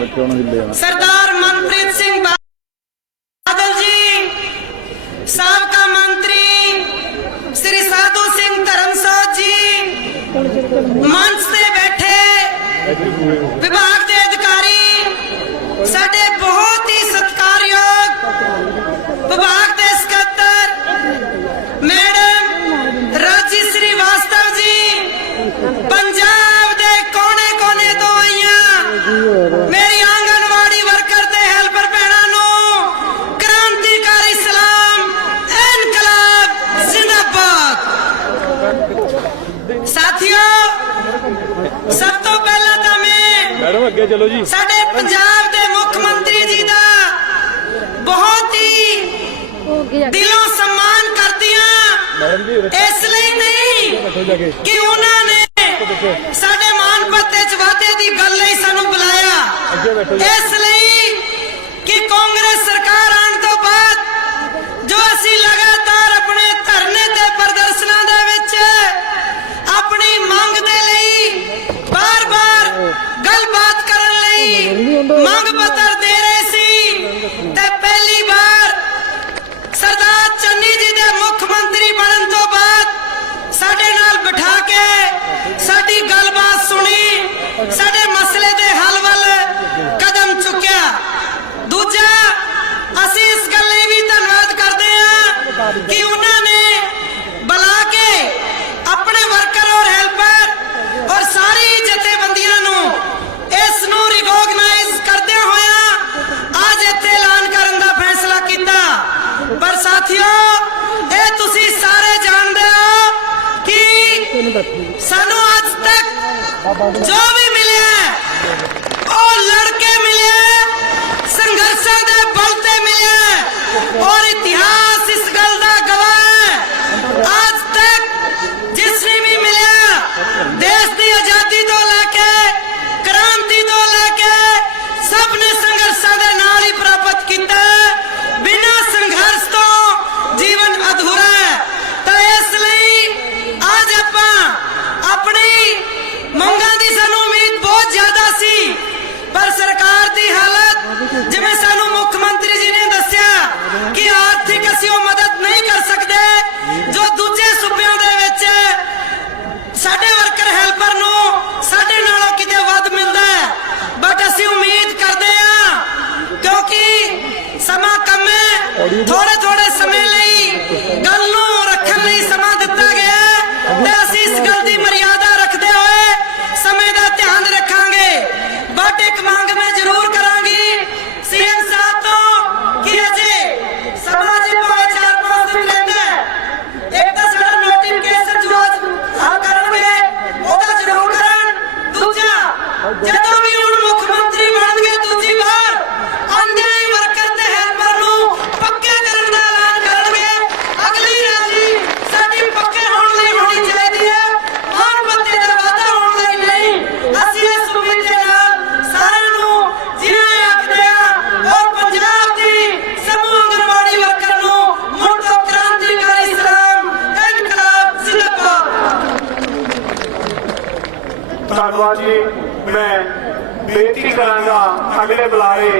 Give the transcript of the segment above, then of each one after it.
सरदार मनप्रीत सिंह बादल जी, साबका मंत्री श्री साधु सिंह धर्मसोत जी, मंच से बैठे विभाग के अधिकारी, साडे बहुत ही सत्कारयोग विभाग के सकत्तर मैडम राजी श्रीवास्तव जी, पंजाब के कोने कोने तो आईया मेरी आंगनवाड़ी वर्कर ते हेल्पर भैणां नूं क्रांतिकारी सलाम, इनकलाब जिंदाबाद। साथियों, सब तो पहला तो मैं मैडम अगे चलो जी, साडे पंजाब के मुख्य मंत्री जी का बहुत ही दिलों सम्मान करती हूं, इसलिए नहीं कि उन्होंने साडे मानपत्ते च वादे दी गल लई सानू बुलाया, इसलिए कि कांग्रेस सरकार आने तो बाद जो असी लगातार अपने धरने ते प्रदर्शनां दे विच अपनी मंग दे लई बार बार गलबात करन लई मंग पत्र दे रहे सी, ते पहली बार सरदार चन्नी जी दे मुख्यमंत्री बनन तो बाद साडे नाल बिठा के साडी गलबात सुनी, साडे मसले दे हल वल कदम चुक्या। दूजा, असी इस गल लई भी धन्नवाद करते हैं कि उन्होंने बुला के अपने वर्कर और हेल्पर और सारी जथेबंदियां नूं इस नूं रिकॉगनाइज करदे होया आज इत्थे ऐलान करन दा फैसला कीता। पर साथियों, ये तुसी सारे जानदे हो कि सानू आज तक जो भी मिले और लड़के मिले, संघर्षों के बलते मिले, और इतिहास इस गल का गवाह है। आज तक जिसने भी मिले देश की आजादी तो लेके क्रांति तो लेके सबने संघर्षों के नाल ही प्राप्त किया, बिना संघर्ष तो जीवन अधूरा है। तो इसलिए आज आपां अपनी मंगां दी सानू उम्मीद बहुत ज्यादा सी, पर सरकार की हालत जिवें सानू मुख्यमंत्री जी ने दस्सिया कि आर्थिक असीं ओह मदद नहीं कर सकते जो दूजे सूबेआं दे विच साडे वर्कर हेल्पर नूं साडे नालों किते वध मिलदा है। बट असीं उम्मीद करदे हां क्योंकि समा कम है, थोड़े थोड़े समय लई गल नूं रखण लई समा दित्ता गया ते असीं इस गल दी मर्यादा रखते हुए समय का ध्यान रखांगे। बट एक मांग मैं जरूर करांगी सीएम साहब तो कि अजे समाजी भावे 4-5 दिन लैंदा एक तो साडा नोटिफिकेशन जो आ करनगे ओदा जरूर करन। दूजा, जदों भी हुण मुख्यमंत्री बनणगे दूजी बार आंदे ही वर्कर ते हेल्पर नूं पक्के करन दा ऐलान करनगे। अगली राजी साडी पक्के होण लई होनी चाहीदी है, मानपत्ते दा वादा होण लई नहीं। असीं इस उम्मीद दे नाल सारिआं नूं जिवें आखदे आ और पंजाब दी समूह आंगनवाड़ी वर्कर नूं मुड़ तो क्रांतिकारी सलाम, इनकलाब जिंदाबाद। धन्नवाद जी। मैं बेनती करांगा अगले बुलारे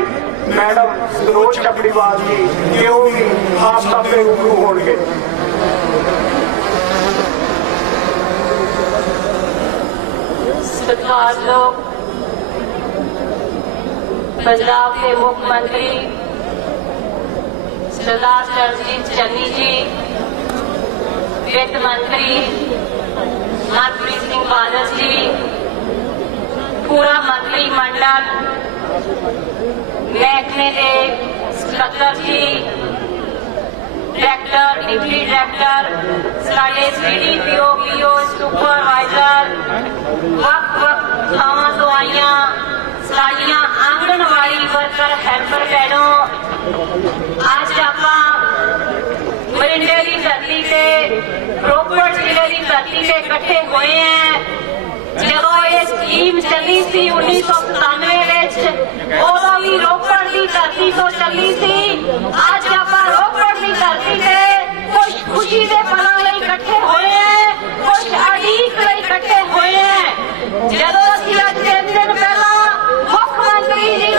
मैडम सरोज कपड़ीवाल जी कि वो भी आप सामने रूबरू होंगे। सरकार लोग पंजाब के मुख्यमंत्री सरदार चरणजीत चन्नी जी, वित्त मंत्री मनप्रीत सिंह बादल जी, पूरा मंत्रिमंडल, महकमे के सकत्तर जी, डायरेक्टर, डिप्टी डायरेक्टर, साढ़े CDPO, PO, सुपरवाइजर, वक्त थावां तो आईयां साड़ियां आंगनवाड़ी वर्कर हेल्पर भैनों, आज आपां मरिंडे की धरती से रोपड़ जिले की धरती से इकट्ठे हुए हैं। जदों ये स्कीम चली सी 1997 उदों भी रोपड़ की धरती तो चली सी। आज आपां रोपड़ की धरती से कुछ खुशी के पलों लई इकट्ठे हुए हैं, कुछ अड़ीक इकट्ठे हुए हैं। जदों असीं अज 3 दिन पहला मुख्यमंत्री जी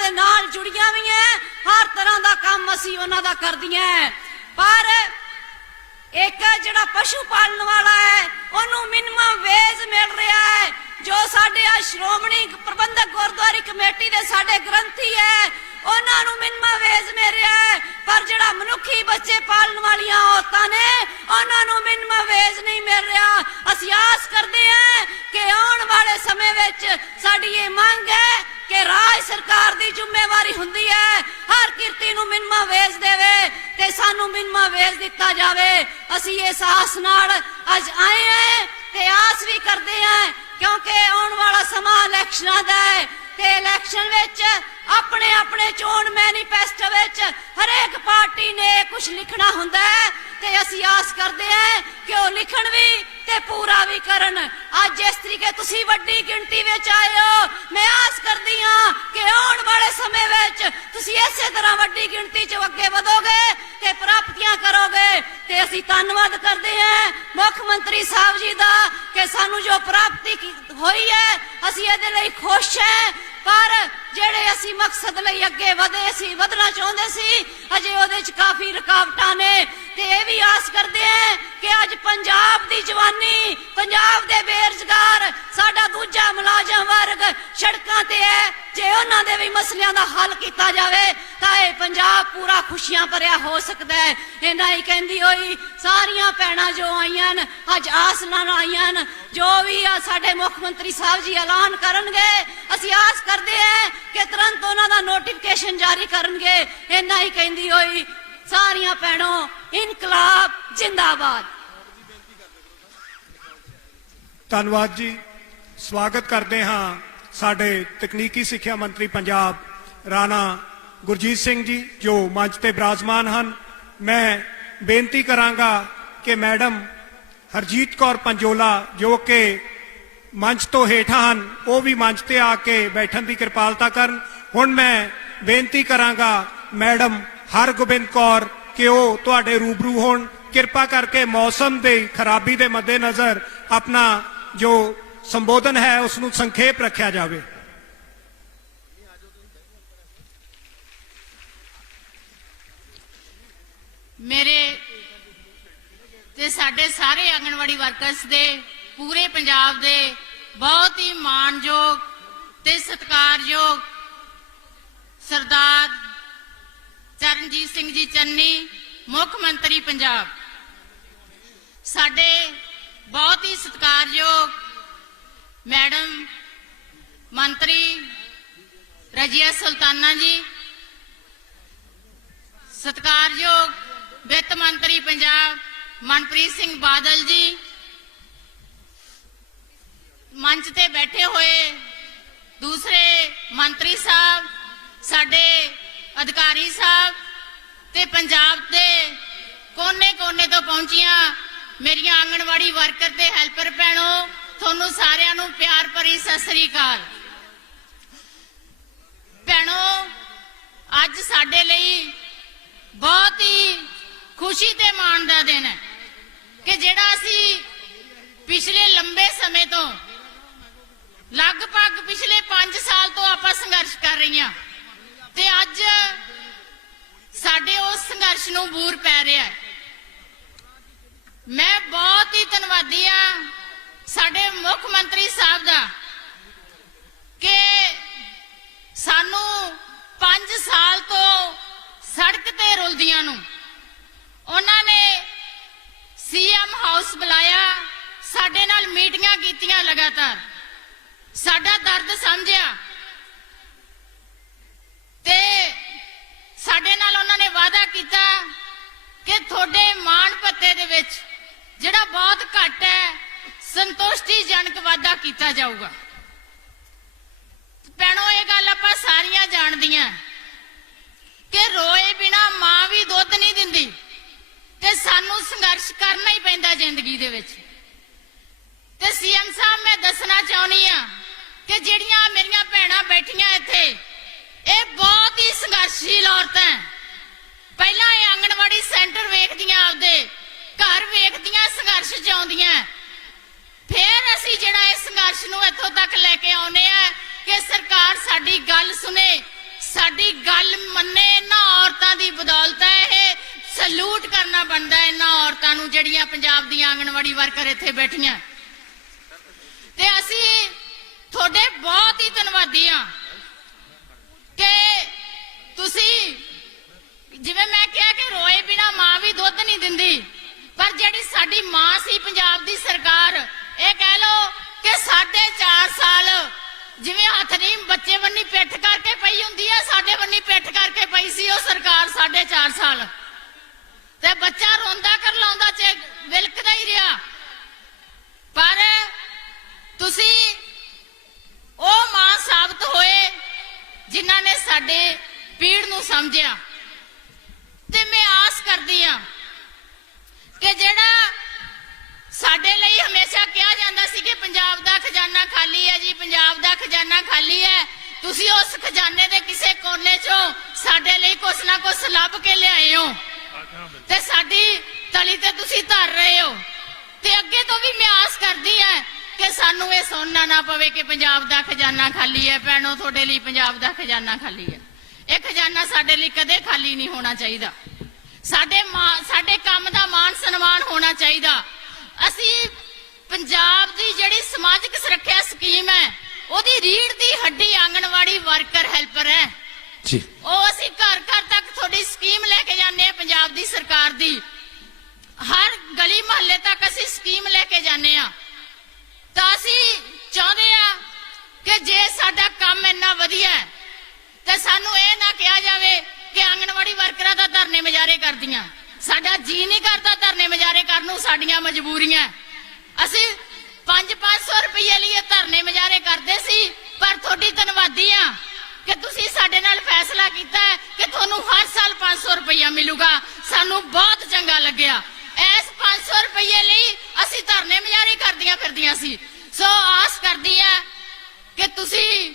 दे नाल जुड़ियां भी हैं, हर तरह का काम असी उन्हां दा करदियां हैं। पर एक जिहड़ा पशु पालन वाला है उन्होंने मिनिमम वेज मिल रहा है, जो साडे श्रोमणी प्रबंधक गुरुद्वारा कमेटी दे साडे ग्रंथी है उन्होंने मिनिमम वेज मिल रहा है। पर जिहड़ा मनुखी बच्चे पालन वाली औरतां ने उन्होंने मिनिमम वेज नहीं मिल रहा। असीं आस करते हैं कि आने वाले समय विच साडी ये मांग है कि राज सरकार की जिम्मेवारी हुंदी है हर किरती नूं मिनिमम वेज देवे ते सानू मिनिमम वेज दिता जावे। असीं इस आस नाल अज आए हैं ते आस भी करते हैं, क्योंकि आने वाला समा इलैक्शनां दा है ते इलैक्शन विच अपने अपने चोण मैनीफेस्टो विच हरेक पार्टी ने कुछ लिखना हुंदा है ते असीं आस करते हैं कि वो लिखण भी ते पूरा भी करन। अज जिस तरीके तुसीं वड्डी गिणती विच आए हो, मैं आस करदी हां कि आने वाले समय विच तुसीं इसे तरह वड्डी गिणती च अगे वधोगे ते प्राप्तियां करोगे। ते असीं धन्नवाद करते हैं मुख मंत्री साहब जी दा कि सानू जो प्राप्ति होई है असीं इहदे लई खुश हैं। पर जेड़े असी मकसद लई अगे वधे सी वधना चाहुंदे सी अजे उहदे च काफी रुकावटां ने। ते इह भी आस करदे हैं कि अज पंजाब दी जवानी, पंजाब दे बेरोजगार, साडा दूजा मुलाजम वर्ग सड़कां ते है, जे उन्हां दे भी मसलियां दा हल कीता जावे तां इह पंजाब पूरा खुशियां भरिया हो सकदा है। इन्हां ही कहंदी होई सारियां भैणां जो आईयां न अज आस नाल आईयां न, जो भी साडे मुख मंत्री साहब जी ऐलान करनगे असीं आस करते हैं कि तुरंत उन्हां दा नोटिफिकेशन जारी करनगे। इन्हां ही कहंदी होई सारियां भैणों इनकलाब जिंदाबाद। धन्नवाद जी। स्वागत करते हाँ साडे तकनीकी सिक्ख्या मंत्री पंजाब राणा गुरजीत सिंह जी जो मंच ते विराजमान हन। मैं बेनती करांगा कि मैडम हरजीत कौर पंजोला जो कि मंच तो हेठां हन वो भी मंच ते आके बैठन की कृपालता करन। हुण मैं बेनती करांगा मैडम हरगोबिंद कौर कि वो तुहाडे रूबरू होण। किरपा करके मौसम की खराबी के मद्देनज़र अपना जो संबोधन है उसनूं संखेप रखा जाए। मेरे ते साडे सारे आंगनवाड़ी वर्कर्स दे पूरे पंजाब दे बहुत ही मानयोग ते सत्कारयोग सरदार चरणजीत सिंह जी चन्नी मुख मंत्री पंजाब, साडे बहुत ही सत्कारयोग मैडम मंत्री रजिया सुल्ताना जी, सत्कारयोग वित्त मंत्री पंजाब मनप्रीत सिंह बादल जी, मंच ते बैठे हुए दूसरे मंत्री साहब, साडे अधिकारी साहब ते पंजाब दे कोने कोने तो पहुंचिया मेरिया आंगनवाड़ी वर्कर ते हैल्पर भैणों, थोनू सारियां नू प्यार भरी सत श्री अकाल। भैणों अज साडे लई बहुत ही खुशी ते माण दा दिन है कि जिहड़ा असी पिछले लंबे समय तो लगभग पिछले 5 साल तो आपां संघर्ष कर रही हैं ते अज साडे उस संघर्ष नूं बूर पै रहा है। मैं बहुत ही धन्नवादी हाँ साडे मुख मंत्री साहब दा कि सानू 5 साल तो सड़क ते रुलदियां नूं उन्होंने सीएम हाउस बुलाया, साडे नाल मीटिंगां कीतियां, लगातार साडा दर्द समझिया ते साडे नाल उन्होंने वादा किया कि थोड़े मान भत्ते दे विच जिहड़ा बहुत घट है संतुष्टिजनक वाधा किया जाऊगा। भैणों ये गल आपां सारियां जाणदियां कि रोए बिना मां भी दुध नहीं दिंदी ते सानू संघर्ष करना ही पैंदा जिंदगी दे विच। ते सीएम साहब मैं दसना चाहनी हाँ कि जिहड़ियां मेरियां भैणां बैठियां इत्थे ये बहुत ही संघर्षशील औरतां, पहला ये आंगनवाड़ी सेंटर वेखदियां, आपदे घर वेखदियां, संघर्ष च आउंदियां, फिर असीं जिहड़ा इस संघर्ष नूं इत्थों तक लैके आउने आ कि सरकार साडी गल सुने, ਸਾਡੀ ਗੱਲ ਮੰਨੇ ਇਹਨਾਂ ਔਰਤਾਂ ਦੀ ਬਦੌਲਤ ਹੈ। ਇਹ ਸਲੂਟ ਕਰਨਾ ਬਣਦਾ ਹੈ ਇਹਨਾਂ ਔਰਤਾਂ ਨੂੰ ਜਿਹੜੀਆਂ ਪੰਜਾਬ ਦੀਆਂ ਆਂਗਣਵਾੜੀ ਵਰਕਰ ਇੱਥੇ ਬੈਠੀਆਂ। ਤੇ ਅਸੀਂ ਤੁਹਾਡੇ ਬਹੁਤ ਹੀ ਧੰਨਵਾਦੀ ਹਾਂ ਕਿ ਤੁਸੀਂ, ਜਿਵੇਂ ਮੈਂ ਕਿਹਾ ਕਿ ਰੋਏ ਬਿਨਾ ਮਾਂ ਵੀ ਦੁੱਧ ਨਹੀਂ ਦਿੰਦੀ, ਪਰ ਜਿਹੜੀ ਸਾਡੀ ਮਾਂ ਸੀ ਪੰਜਾਬ ਦੀ ਸਰਕਾਰ, ਇਹ ਕਹਿ ਲਓ ਕਿ 4.5 ਸਾਲ ਜਿਵੇਂ ਹੱਥ ਨਹੀਂ ਬੱਚੇ ਬੰਨੀ ਪਿੱਠ ਕਰਕੇ ਪਈ ਹੁੰਦੀ ਹੈ, ਸਾਡੇ ਬੰਨੀ ਪਿੱਠ ਕਰਕੇ ਪਈ ਸੀ ਉਹ ਸਰਕਾਰ 4.5 ਸਾਲ। ਤੇ ਬੱਚਾ ਰੋਂਦਾ ਕਰਲਾਉਂਦਾ ਚ ਵਿਲਕਦਾ ਹੀ ਰਿਹਾ। ਪਰ ਤੁਸੀਂ ਉਹ ਮਾਂ ਸਾਬਤ ਹੋਏ ਜਿਨ੍ਹਾਂ ਨੇ ਸਾਡੇ ਪੀੜ ਨੂੰ ਸਮਝਿਆ। ਤੇ ਮੈਂ ਆਸ ਕਰਦੀ ਹਾਂ ਕਿ ਜਿਹੜਾ ਸਾਡੇ ਲਈ ਹਮੇਸ਼ਾ ਕਿਹਾ ਜਾਂਦਾ ਸੀ ਕਿ ਪੰਜਾਬ ਦਾ ਖਜ਼ਾਨਾ ਖਾਲੀ ਹੈ ਜੀ, ਪੰਜਾਬ ਦਾ ਖਜ਼ਾਨਾ ਖਾਲੀ ਹੈ, ਤੁਸੀਂ ਉਸ ਖਜ਼ਾਨੇ ਦੇ ਕਿਸੇ ਕੋਨੇ ਚੋਂ ਸਾਡੇ ਲਈ ਕੁਛ ਨਾ ਕੁਛ ਲੱਭ ਕੇ ਲਿਆਏ ਹੋ ਤੇ ਸਾਡੀ ਤਲੀ ਤੇ ਤੁਸੀਂ ਧਰ ਰਹੇ ਹੋ। ਤੇ ਅੱਗੇ ਤੋਂ ਵੀ ਮੈਂ ਆਸ ਕਰਦੀ ਹਾਂ ਕਿ ਸਾਨੂੰ ਇਹ ਸੁਣਨਾ ਨਾ ਪਵੇ ਕਿ ਪੰਜਾਬ ਦਾ ਖਜ਼ਾਨਾ ਖਾਲੀ ਹੈ। ਭੈਣੋ, ਤੁਹਾਡੇ ਲਈ ਪੰਜਾਬ ਦਾ ਖਜ਼ਾਨਾ ਖਾਲੀ ਹੈ। ਇਹ ਖਜ਼ਾਨਾ ਸਾਡੇ ਲਈ ਕਦੇ ਖਾਲੀ ਨਹੀਂ ਹੋਣਾ ਚਾਹੀਦਾ। ਸਾਡੇ ਕੰਮ ਦਾ ਮਾਣ ਸਨਮਾਨ ਹੋਣਾ ਚਾਹੀਦਾ। ਅਸੀਂ ਪੰਜਾਬ ਦੀ ਜਿਹੜੀ ਸਮਾਜਿਕ ਸੁਰੱਖਿਆ ਸਕੀਮ ਹੈ ਉਹਦੀ ਰੀੜ੍ਹ ਦੀ ਹੱਡੀ ਆਂਗਣਵਾੜੀ ਵਰਕਰ ਹੈਲਪਰ ਹੈ ਜੀ। ਉਹ ਅਸੀਂ ਘਰ ਘਰ ਤੱਕ ਤੁਹਾਡੀ ਸਕੀਮ ਲੈ ਕੇ ਜਾਂਦੇ ਹਾਂ ਪੰਜਾਬ ਦੀ ਸਰਕਾਰ ਦੀ। ਹਰ ਗਲੀ ਮੁਹੱਲੇ ਤੱਕ ਅਸੀਂ ਸਕੀਮ ਲੈ ਕੇ ਜਾਂਦੇ ਹਾਂ। ਤਾਂ ਅਸੀਂ ਚਾਹੁੰਦੇ ਹਾਂ ਕਿ ਜੇ ਸਾਡਾ ਕੰਮ ਇੰਨਾ ਵਧੀਆ ਹੈ ਤੇ ਸਾਨੂੰ ਇਹ ਨਾ ਕਿਹਾ ਜਾਵੇ ਕਿ ਆਂਗਣਵਾੜੀ ਵਰਕਰਾਂ ਦਾ ਧਰਨੇ ਮੁਜ਼ਾਹਰੇ ਕਰਦੀਆਂ। ਸਾਡਾ ਜੀ ਨਹੀਂ ਕਰਦਾ ਧਰਨੇ ਮੁਜ਼ਾਹਰੇ ਕਰਨ ਨੂੰ, ਸਾਡੀਆਂ ਮਜਬੂਰੀਆਂ। ਅਸੀਂ 500 ਰੁਪਏ ਲਈ ਇਹ ਧਰਨੇ ਮੁਜ਼ਾਹਰੇ ਕਰਦੇ ਸੀ, ਪਰ ਤੁਹਾਡੀ ਧੰਨਵਾਦੀ ਆ ਕਿ ਤੁਸੀਂ ਸਾਡੇ ਨਾਲ ਫੈਸਲਾ ਕੀਤਾ ਹੈ ਕਿ ਤੁਹਾਨੂੰ ਹਰ ਸਾਲ 500 ਰੁਪਇਆ ਮਿਲੂਗਾ। ਸਾਨੂੰ ਬਹੁਤ ਚੰਗਾ ਲੱਗਿਆ। ਇਸ 500 ਰੁਪਏ ਲਈ ਅਸੀਂ ਧਰਨੇ ਮੁਜ਼ਾਹਰੇ ਕਰਦੀਆਂ ਫਿਰਦੀਆਂ ਸੀ। ਸੋ ਆਸ ਕਰਦੀ ਆ ਕਿ ਤੁਸੀਂ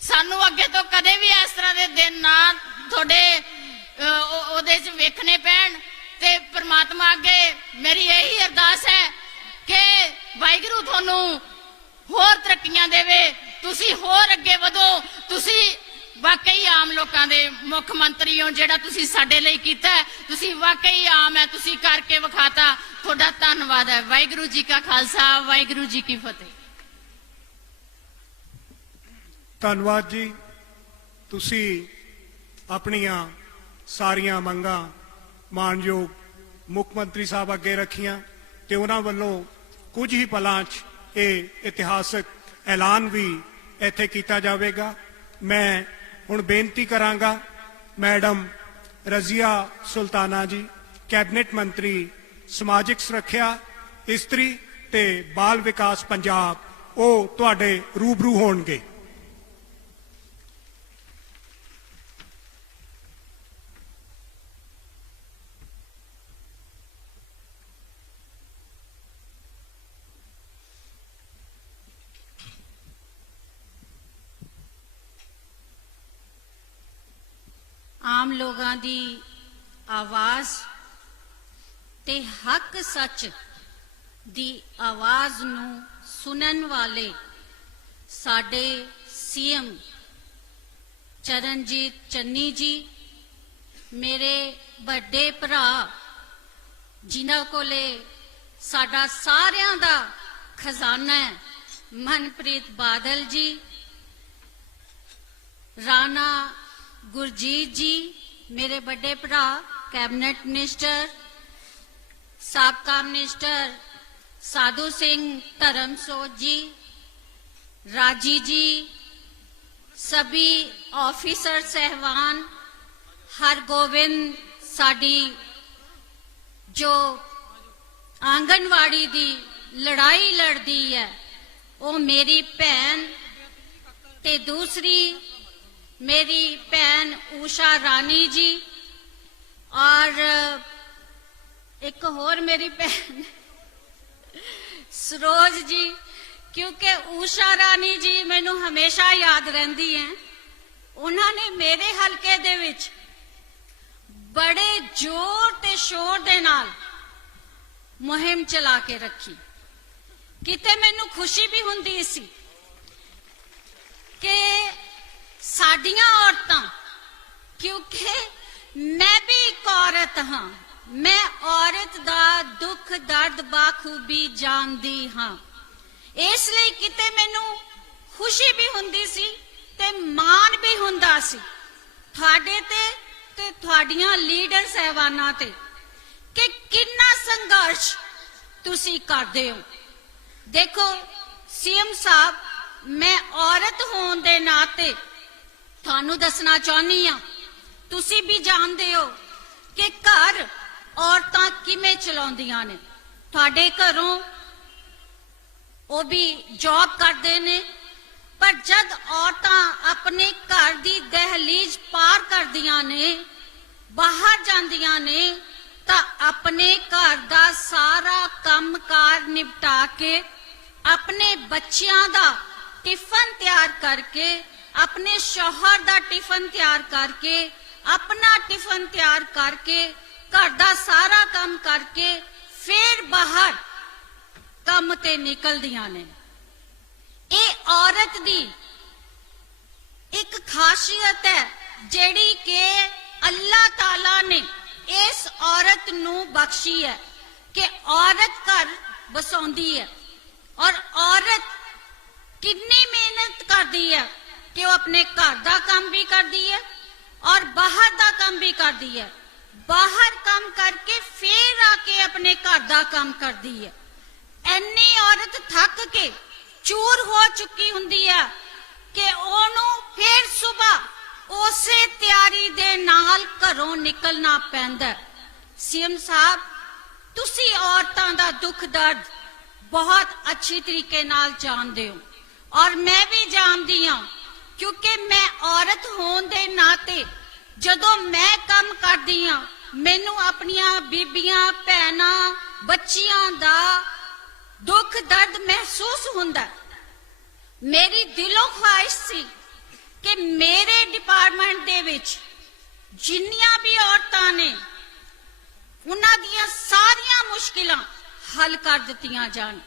ਸਾਨੂੰ ਅੱਗੇ ਤੋਂ ਕਦੇ ਵੀ ਇਸ ਤਰ੍ਹਾਂ ਦੇ ਦਿਨ ਨਾ ਤੁਹਾਡੇ ਉਹਦੇ ਚ ਵੇਖਣੇ ਪੈਣ। ਤੇ ਪ੍ਰਮਾਤਮਾ ਅੱਗੇ ਮੇਰੀ ਇਹੀ ਅਰਦਾਸ ਹੈ ਕਿ ਵਾਹਿਗੁਰੂ ਤੁਹਾਨੂੰ ਹੋਰ ਤਰੱਕੀਆਂ ਦੇਵੇ, ਤੁਸੀਂ ਹੋਰ ਅੱਗੇ ਵਧੋ। ਤੁਸੀਂ ਵਾਕਈ ਆਮ ਲੋਕਾਂ ਦੇ ਮੁੱਖ ਮੰਤਰੀ ਹੋ। ਜਿਹੜਾ ਤੁਸੀਂ ਸਾਡੇ ਲਈ ਕੀਤਾ ਹੈ, ਤੁਸੀਂ ਵਾਕਈ ਆਮ ਹੈ, ਤੁਸੀਂ ਕਰਕੇ ਵਿਖਾਤਾ। ਤੁਹਾਡਾ ਧੰਨਵਾਦ ਹੈ। ਵਾਹਿਗੁਰੂ ਜੀ ਕਾ ਖਾਲਸਾ, ਵਾਹਿਗੁਰੂ ਜੀ ਕੀ ਫਤਿਹ। ਧੰਨਵਾਦ ਜੀ। ਤੁਸੀਂ ਆਪਣੀਆਂ ਸਾਰੀਆਂ ਮੰਗਾਂ ਮਾਨਯੋਗ ਮੁੱਖ ਮੰਤਰੀ ਸਾਹਿਬ ਅੱਗੇ ਰੱਖੀਆਂ ਤੇ ਉਹਨਾਂ ਵੱਲੋਂ ਕੁਝ ਹੀ ਪਲਾਂ 'ਚ ਇਹ ਇਤਿਹਾਸਕ ਐਲਾਨ ਵੀ ਇੱਥੇ ਕੀਤਾ ਜਾਵੇਗਾ। ਮੈਂ ਹੁਣ ਬੇਨਤੀ ਕਰਾਂਗਾ ਮੈਡਮ ਰਜ਼ੀਆ ਸੁਲਤਾਨਾ ਜੀ, ਕੈਬਨਿਟ ਮੰਤਰੀ ਸਮਾਜਿਕ ਸੁਰੱਖਿਆ, ਇਸਤਰੀ ਤੇ ਬਾਲ ਵਿਕਾਸ ਪੰਜਾਬ, ਉਹ ਤੁਹਾਡੇ ਰੂਬਰੂ ਹੋਣਗੇ। ਆਮ ਲੋਕਾਂ ਦੀ ਆਵਾਜ਼ ਤੇ ਹੱਕ ਸੱਚ ਦੀ ਆਵਾਜ਼ ਨੂੰ ਸੁਣਨ ਵਾਲੇ ਸਾਡੇ ਸੀਐਮ ਚਰਨਜੀਤ ਚੰਨੀ ਜੀ, ਮੇਰੇ ਵੱਡੇ ਭਰਾ ਜਿਨ੍ਹਾਂ ਕੋਲੇ ਸਾਡਾ ਸਾਰਿਆਂ ਦਾ ਖਜ਼ਾਨਾ ਹੈ, ਮਨਪ੍ਰੀਤ ਬਾਦਲ ਜੀ, ਰਾਣਾ ਗੁਰਜੀਤ ਜੀ, ਮੇਰੇ ਵੱਡੇ ਭਰਾ कैबिनेट मिनिस्टर, साबका मिनिस्टर साधु सिंह धर्मसोत जी, राजी जी, सभी ऑफिसर सहवान, हरगोविंद साडी जो आंगनवाड़ी दी लड़ाई लड़दी है वो मेरी भैन, ते दूसरी मेरी भैन उषा रानी जी, और एक और मेरी बहन सरोज जी, क्योंकि उषा रानी जी मैनू हमेशा याद रहती हैं। उन्होंने मेरे हलके दे विच बड़े जोर ते शोर दे नाल मुहिम चला के रखी। किते मैनू खुशी भी हुंदी सी कि ਸਾਡੀਆਂ ਔਰਤਾਂ, ਕਿਉਂਕਿ ਮੈਂ ਵੀ ਇੱਕ ਔਰਤ ਹਾਂ, ਮੈਂ ਔਰਤ ਦਾ ਦੁੱਖ ਦਰਦ ਬਾਖੂਬੀ ਜਾਣਦੀ ਹਾਂ। ਇਸ ਲਈ ਕਿਤੇ ਮੈਨੂੰ ਖੁਸ਼ੀ ਵੀ ਹੁੰਦੀ ਸੀ ਤੇ ਮਾਣ ਵੀ ਹੁੰਦਾ ਸੀ ਤੁਹਾਡੇ ਤੇ ਤੁਹਾਡੀਆਂ ਲੀਡਰ ਸਹਿਬਾਨਾਂ ਤੇ, ਕਿ ਕਿੰਨਾ ਸੰਘਰਸ਼ ਤੁਸੀਂ ਕਰਦੇ ਹੋ। ਦੇਖੋ ਸੀਐਮ ਸਾਹਿਬ, ਮੈਂ ਔਰਤ ਹੋਣ ਦੇ ਨਾਤੇ ਤੁਹਾਨੂੰ ਦੱਸਣਾ ਚਾਹੁੰਦੀ ਹਾਂ, ਤੁਸੀਂ ਵੀ ਜਾਣਦੇ ਹੋ ਕਿ ਘਰ ਔਰਤਾਂ ਕਿਵੇਂ ਚਲਾਉਂਦੀਆਂ ਨੇ। ਤੁਹਾਡੇ ਘਰੋਂ ਉਹ ਵੀ ਜੌਬ ਕਰਦੇ ਨੇ, ਪਰ ਜਦ ਔਰਤਾਂ ਆਪਣੇ ਘਰ ਦੀ ਦਹਲੀਜ਼ ਪਾਰ ਕਰਦੀਆਂ ਨੇ, ਬਾਹਰ ਜਾਂਦੀਆਂ ਨੇ, ਤਾਂ ਆਪਣੇ ਘਰ ਦਾ ਸਾਰਾ ਕੰਮਕਾਰ ਨਿਪਟਾ ਕੇ, ਆਪਣੇ ਬੱਚਿਆਂ ਦਾ ਟਿਫਨ ਤਿਆਰ ਕਰਕੇ, ਆਪਣੇ ਸ਼ੌਹਰ ਦਾ ਟਿਫਨ ਤਿਆਰ ਕਰਕੇ, ਆਪਣਾ ਟਿਫਨ ਤਿਆਰ ਕਰਕੇ, ਘਰ ਦਾ ਸਾਰਾ ਕੰਮ ਕਰਕੇ ਫਿਰ ਬਾਹਰ ਕੰਮ ਤੇ ਨਿਕਲਦੀਆਂ ਨੇ। ਇਹ ਔਰਤ ਦੀ ਇੱਕ ਖਾਸੀਅਤ ਹੈ ਜਿਹੜੀ ਕਿ ਅੱਲਾਹ ਤਾਲਾ ਨੇ ਇਸ ਔਰਤ ਨੂੰ ਬਖਸ਼ੀ ਹੈ, ਕਿ ਔਰਤ ਘਰ ਬਸਾਉਂਦੀ ਹੈ। ਔਰ ਔਰਤ ਕਿੰਨੀ ਮਿਹਨਤ ਕਰਦੀ ਹੈ ਕਿ ਉਹ ਆਪਣੇ ਘਰ ਦਾ ਕੰਮ ਵੀ ਕਰਦੀ ਹੈ ਔਰ ਬਾਹਰ ਦਾ ਕੰਮ ਵੀ ਕਰਦੀ ਹੈ। ਬਾਹਰ ਕੰਮ ਕਰਕੇ ਫਿਰ ਆ ਕੇ ਆਪਣੇ ਘਰ ਦਾ ਕੰਮ ਕਰਦੀ ਹੈ। ਐਨੀ ਔਰਤ ਥੱਕ ਕੇ ਚੂਰ ਹੋ ਚੁੱਕੀ ਹੁੰਦੀ ਹੈ ਕਿ ਉਹਨੂੰ ਫਿਰ ਸਵੇਰ ਉਸੇ ਤਿਆਰੀ ਦੇ ਨਾਲ ਘਰੋਂ ਨਿਕਲਣਾ ਪੈਂਦਾ। ਸੀਐਮ ਸਾਹਿਬ, ਤੁਸੀਂ ਔਰਤਾਂ ਦਾ ਦੁੱਖ ਦਰਦ ਬਹੁਤ ਅੱਛੀ ਤਰੀਕੇ ਨਾਲ ਜਾਣਦੇ ਹੋ ਔਰ ਮੈਂ ਵੀ ਜਾਣਦੀ ਹਾਂ, ਕਿਉਂਕਿ ਮੈਂ ਔਰਤ ਹੋਣ ਦੇ ਨਾਤੇ ਜਦੋਂ ਮੈਂ ਕੰਮ ਕਰਦੀ ਹਾਂ, ਮੈਨੂੰ ਆਪਣੀਆਂ ਬੀਬੀਆਂ, ਭੈਣਾਂ, ਬੱਚਿਆਂ ਦਾ ਦੁੱਖ ਦਰਦ ਮਹਿਸੂਸ ਹੁੰਦਾ। ਮੇਰੀ ਦਿਲੋਂ ਖੁਆਇਸ਼ ਸੀ ਕਿ ਮੇਰੇ ਡਿਪਾਰਟਮੈਂਟ ਦੇ ਵਿੱਚ ਜਿੰਨੀਆਂ ਵੀ ਔਰਤਾਂ ਨੇ, ਉਹਨਾਂ ਦੀਆਂ ਸਾਰੀਆਂ ਮੁਸ਼ਕਿਲਾਂ ਹੱਲ ਕਰ ਦਿੱਤੀਆਂ ਜਾਣ।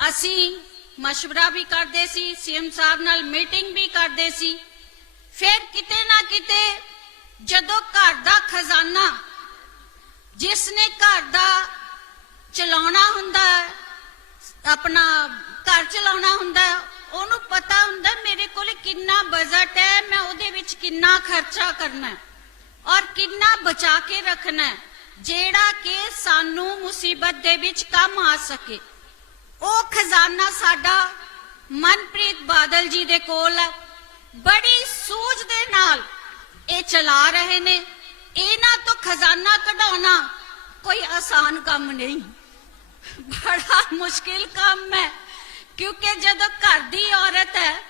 ਅਸੀਂ ਮਸ਼ਵਰਾ ਵੀ ਕਰਦੇ ਸੀ, ਸੀਐਮ ਸਾਹਿਬ ਨਾਲ ਮੀਟਿੰਗ ਵੀ ਕਰਦੇ ਸੀ। ਫਿਰ ਕਿਤੇ ਨਾ ਕਿਤੇ ਜਦੋਂ ਘਰ ਦਾ ਖਜ਼ਾਨਾ, ਜਿਸ ਨੇ ਘਰ ਦਾ ਚਲਾਉਣਾ ਹੁੰਦਾ, ਆਪਣਾ ਘਰ ਚਲਾਉਣਾ ਹੁੰਦਾ, ਉਹਨੂੰ ਪਤਾ ਹੁੰਦਾ ਮੇਰੇ ਕੋਲ ਕਿੰਨਾ ਬਜਟ ਹੈ, ਮੈਂ ਉਹਦੇ ਵਿੱਚ ਕਿੰਨਾ ਖਰਚਾ ਕਰਨਾ ਹੈ ਔਰ ਕਿੰਨਾ ਬਚਾ ਕੇ ਰੱਖਣਾ ਹੈ, ਜਿਹੜਾ ਕਿ ਸਾਨੂੰ ਮੁਸੀਬਤ ਦੇ ਵਿੱਚ ਕੰਮ ਆ ਸਕੇ। ਉਹ ਖਜ਼ਾਨਾ ਸਾਡਾ ਮਨਪ੍ਰੀਤ ਬਾਦਲ ਜੀ ਦੇ ਕੋਲ ਹੈ। ਬੜੀ ਸੂਝ ਦੇ ਨਾਲ ਇਹ ਚਲਾ ਰਹੇ ਨੇ। ਇਹਨਾਂ ਤੋਂ ਖਜ਼ਾਨਾ ਕਢਾਉਣਾ ਕੋਈ ਆਸਾਨ ਕੰਮ ਨਹੀਂ, ਬੜਾ ਮੁਸ਼ਕਿਲ ਕੰਮ ਹੈ, ਕਿਉਂਕਿ ਜਦੋਂ ਘਰ ਦੀ ਔਰਤ ਹੈ,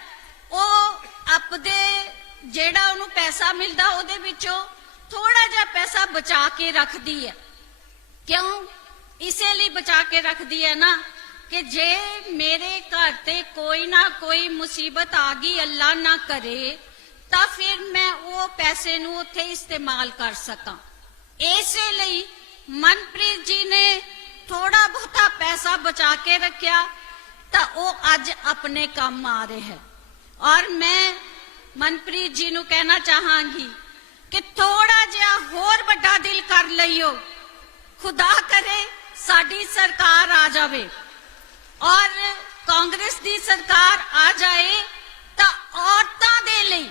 ਉਹ ਆਪਦੇ ਜਿਹੜਾ ਉਹਨੂੰ ਪੈਸਾ ਮਿਲਦਾ ਉਹਦੇ ਵਿੱਚੋਂ ਥੋੜਾ ਜਿਹਾ ਪੈਸਾ ਬਚਾ ਕੇ ਰੱਖਦੀ ਹੈ। ਕਿਉਂ? ਇਸੇ ਲਈ ਬਚਾ ਕੇ ਰੱਖਦੀ ਹੈ ਨਾ ਕਿ ਜੇ ਮੇਰੇ ਘਰ ਤੇ ਕੋਈ ਨਾ ਕੋਈ ਮੁਸੀਬਤ ਆ ਗਈ, ਅੱਲਾ ਨਾ ਕਰੇ, ਤਾਂ ਫਿਰ ਮੈਂ ਉਹ ਪੈਸੇ ਨੂੰ ਉੱਥੇ ਇਸਤੇਮਾਲ ਕਰ ਸਕਾਂ। ਇਸੇ ਲਈ ਮਨਪ੍ਰੀਤ ਜੀ ਨੇ ਥੋੜਾ ਬਹੁਤਾ ਪੈਸਾ ਬਚਾ ਕੇ ਰੱਖਿਆ, ਤਾਂ ਉਹ ਅੱਜ ਆਪਣੇ ਕੰਮ ਆ ਰਿਹਾ ਹੈ। ਔਰ ਮੈਂ ਮਨਪ੍ਰੀਤ ਜੀ ਨੂੰ ਕਹਿਣਾ ਚਾਹਾਂਗੀ ਕਿ ਥੋੜਾ ਜਿਹਾ ਹੋਰ ਵੱਡਾ ਦਿਲ ਕਰ ਲਈਓ, ਖੁਦਾ ਕਰੇ ਸਾਡੀ ਸਰਕਾਰ ਆ ਜਾਵੇ ਔਰ ਕਾਂਗਰਸ ਦੀ ਸਰਕਾਰ ਆ ਜਾਏ, ਤਾਂ ਔਰਤਾਂ ਦੇ ਲਈ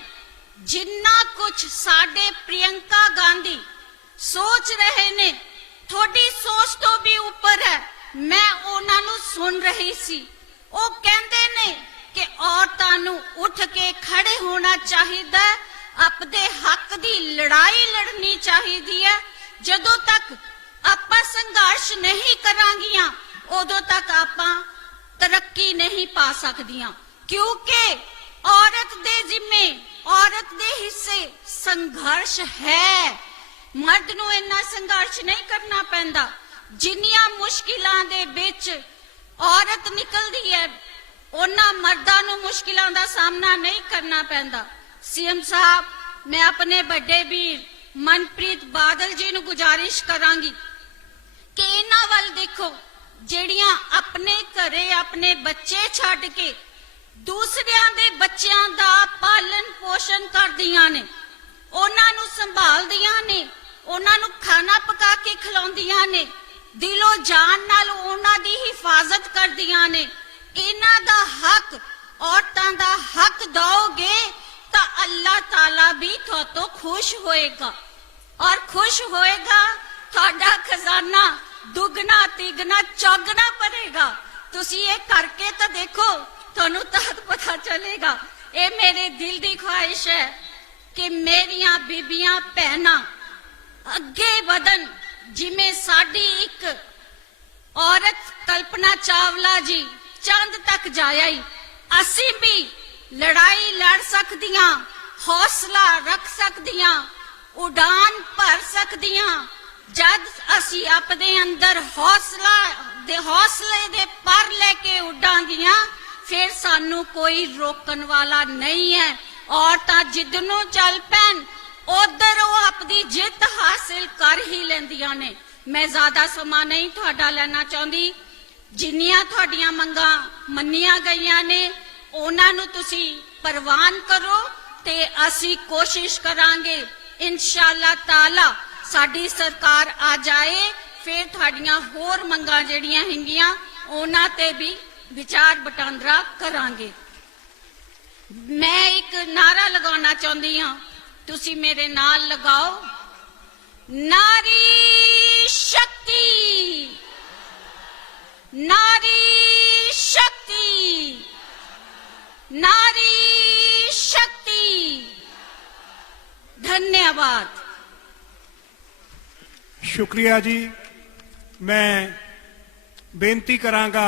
ਜਿੰਨਾ ਕੁਝ ਸਾਡੇ ਪ੍ਰਿਯੰਕਾ ਗਾਂਧੀ ਸੋਚ ਰਹੇ ਨੇ, ਤੁਹਾਡੀ ਸੋਚ ਤੋਂ ਵੀ ਉੱਪਰ ਹੈ। ਮੈਂ ਉਹਨਾਂ ਨੂੰ ਸੁਣ ਰਹੀ ਸੀ, ਉਹ ਕਹਿੰਦੇ ਨੇ ਕਿ ਔਰਤਾਂ ਨੂੰ ਉੱਠ ਕੇ ਖੜੇ ਹੋਣਾ ਚਾਹੀਦਾ, ਆਪਣੇ ਹੱਕ ਦੀ ਲੜਾਈ ਲੜਨੀ ਚਾਹੀਦੀ ਹੈ। ਜਦੋਂ ਤੱਕ ਆਪਾਂ ਸੰਘਰਸ਼ ਨਹੀਂ ਕਰਾਂਗੀਆਂ, ਉਦੋਂ ਤੱਕ ਆਪਾਂ ਤਰੱਕੀ ਨਹੀਂ ਪਾ ਸਕਦੀਆਂ, ਕਿਉਂਕਿ ਔਰਤ ਦੇ ਜ਼ਿੰਮੇ, ਔਰਤ ਦੇ ਹਿੱਸੇ ਸੰਘਰਸ਼ ਹੈ। ਮਰਦ ਨੂੰ ਇੰਨਾ ਸੰਘਰਸ਼ ਨਹੀਂ ਕਰਨਾ ਪੈਂਦਾ। ਜਿੰਨੀਆਂ ਮੁਸ਼ਕਿਲਾਂ ਦੇ ਵਿੱਚ ਔਰਤ ਨਿਕਲਦੀ ਹੈ, ਉਹਨਾਂ ਮਰਦਾਂ ਨੂੰ ਮੁਸ਼ਕਿਲਾਂ ਦਾ ਸਾਹਮਣਾ ਨਹੀਂ ਕਰਨਾ ਪੈਂਦਾ। ਸੀਐਮ ਸਾਹਿਬ, ਮੈਂ ਆਪਣੇ ਵੱਡੇ ਵੀਰ ਮਨਪ੍ਰੀਤ ਬਾਦਲ ਜੀ ਨੂੰ ਗੁਜ਼ਾਰਿਸ਼ ਕਰਾਂਗੀ ਕਿ ਇਹਨਾਂ ਵੱਲ ਦੇਖੋ, ਜਿਹੜੀਆਂ ਆਪਣੇ ਘਰੇ ਆਪਣੇ ਬੱਚੇ ਛੱਡ ਕੇ ਦੂਸਰਿਆਂ ਦੇ ਬੱਚਿਆਂ ਦਾ ਪਾਲਣ ਪੋਸ਼ਣ ਕਰਦੀਆਂ ਨੇ, ਉਹਨਾਂ ਨੂੰ ਸੰਭਾਲਦੀਆਂ ਨੇ, ਉਹਨਾਂ ਨੂੰ ਖਾਣਾ ਪਕਾ ਕੇ ਖਿਲਾਉਂਦੀਆਂ ਨੇ, ਦਿਲੋਂ ਜਾਨ ਨਾਲ ਉਹਨਾਂ ਦੀ ਹਿਫਾਜ਼ਤ ਕਰਦੀਆਂ ਨੇ। ਇਹਨਾਂ ਦਾ ਹੱਕ, ਔਰਤਾਂ ਦਾ ਹੱਕ ਦਿਓਗੇ ਤਾਂ ਅੱਲਾਹ ਤਾਲਾ ਵੀ ਤੁਹਾਤੋਂ ਖੁਸ਼ ਹੋਏਗਾ, ਔਰ ਖੁਸ਼ ਹੋਏਗਾ ਤੁਹਾਡਾ ਖਜ਼ਾਨਾ ਦੁੱਗਣਾ ਤਿੱਗਣਾ ਚੌਗਣਾ ਭਰੇਗਾ। ਤੁਸੀਂ ਇਹ ਕਰਕੇ ਤਾਂ ਦੇਖੋ, ਤੁਹਾਨੂੰ ਤਾਂ ਪਤਾ ਚੱਲੇਗਾ। ਇਹ ਮੇਰੇ ਦਿਲ ਦੀ ਖੁਆਇਸ਼ ਹੈ ਕਿ ਮੇਰੀਆਂ ਬੀਬੀਆਂ ਭੈਣਾਂ ਅੱਗੇ ਵਧਣ, ਜਿਵੇਂ ਸਾਡੀ ਇੱਕ ਔਰਤ ਕਲਪਨਾ ਚਾਵਲਾ ਜੀ ਚੰਦ ਤੱਕ ਜਾਈ, ਅਸੀਂ ਵੀ ਲੜਾਈ ਲੜ ਸਕਦੀਆਂ, ਹੌਸਲਾ ਰੱਖ ਸਕਦੀਆਂ, ਉਡਾਨ ਭਰ ਸਕਦੀਆਂ। ਜਦ ਅਸੀਂ ਆਪਣੇ ਅੰਦਰ ਹੌਸਲੇ ਦੇ ਪਰ ਲੈ ਕੇ ਉੱਡਾਂਗੀਆਂ, ਫਿਰ ਸਾਨੂੰ ਕੋਈ ਰੋਕਣ ਵਾਲਾ ਨਹੀਂ ਹੈ। ਔਰਤਾਂ ਜਿੱਦ ਨੂੰ ਚੱਲ ਪੈਣ, ਉਧਰ ਉਹ ਆਪਣੀ ਜਿੱਤ ਹਾਸਿਲ ਕਰ ਹੀ ਲੈਂਦੀਆਂ ਨੇ। ਮੈਂ ਜ਼ਿਆਦਾ ਸਮਾਂ ਨਹੀਂ ਤੁਹਾਡਾ ਲੈਣਾ ਚਾਹੁੰਦੀ। ਜਿੰਨੀਆਂ ਤੁਹਾਡੀਆਂ ਮੰਗਾਂ ਮੰਨੀਆਂ ਗਈਆਂ ਨੇ ਉਹਨਾਂ ਨੂੰ ਤੁਸੀਂ ਪ੍ਰਵਾਨ ਕਰੋ ਤੇ ਅਸੀਂ ਕੋਸ਼ਿਸ਼ ਕਰਾਂਗੇ ਇਨਸ਼ਾਅੱਲਾ ਤਾਲਾ ਸਾਡੀ ਸਰਕਾਰ ਆ ਜਾਏ, ਫਿਰ ਤੁਹਾਡੀਆਂ ਹੋਰ ਮੰਗਾਂ ਜਿਹੜੀਆਂ ਹੈਗੀਆਂ ਉਹਨਾਂ ਤੇ ਵੀ ਵਿਚਾਰ ਵਟਾਂਦਰਾ ਕਰਾਂਗੇ। ਮੈਂ ਇੱਕ ਨਾਰਾ ਲਗਾਉਣਾ ਚਾਹੁੰਦੀ ਹਾਂ, ਤੁਸੀਂ ਮੇਰੇ ਨਾਲ ਲਗਾਓ। ਨਾਰੀ ਸ਼ਕਤੀ, ਨਾਰੀ ਸ਼ਕਤੀ, नारी शक्ति। धन्यवाद। शुक्रिया जी। मैं बेनती करांगा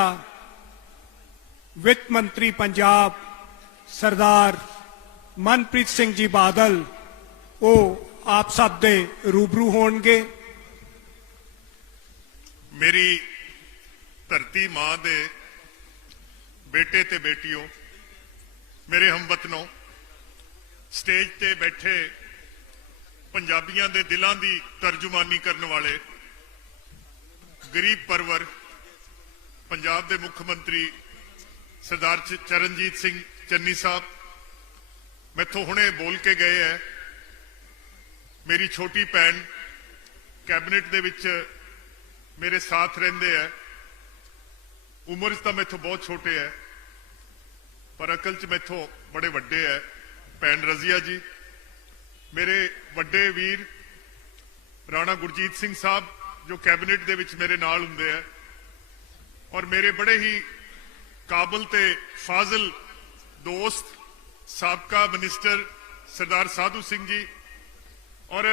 वित्त मंत्री पंजाब सरदार मनप्रीत सिंह जी बादल, वो आप सब दे रूबरू होणगे। मेरी धरती मां दे बेटे ते बेटियों, मेरे हमवतनों, स्टेज ते बैठे पंजाबियों के दिलों की तर्जुमानी करने वाले गरीब परवर पंजाब के मुख्य मंत्री सरदार चरणजीत सिंह चन्नी साहब मैथों हुणे बोल के गए है। मेरी छोटी भैन कैबिनेट दे विच मेरे साथ रहिंदे है। उम्र तो मैथों बहुत छोटे है पर अकल च मैथों बड़े वड्डे है। भैन रजिया जी, मेरे वड्डे वीर राणा गुरजीत सिंह साहब जो कैबिनेट दे विच मेरे नाल हुंदे है, और मेरे बड़े ही काबिल ते फाजिल दोस्त साबका मिनिस्टर सरदार साधु सिंह जी, और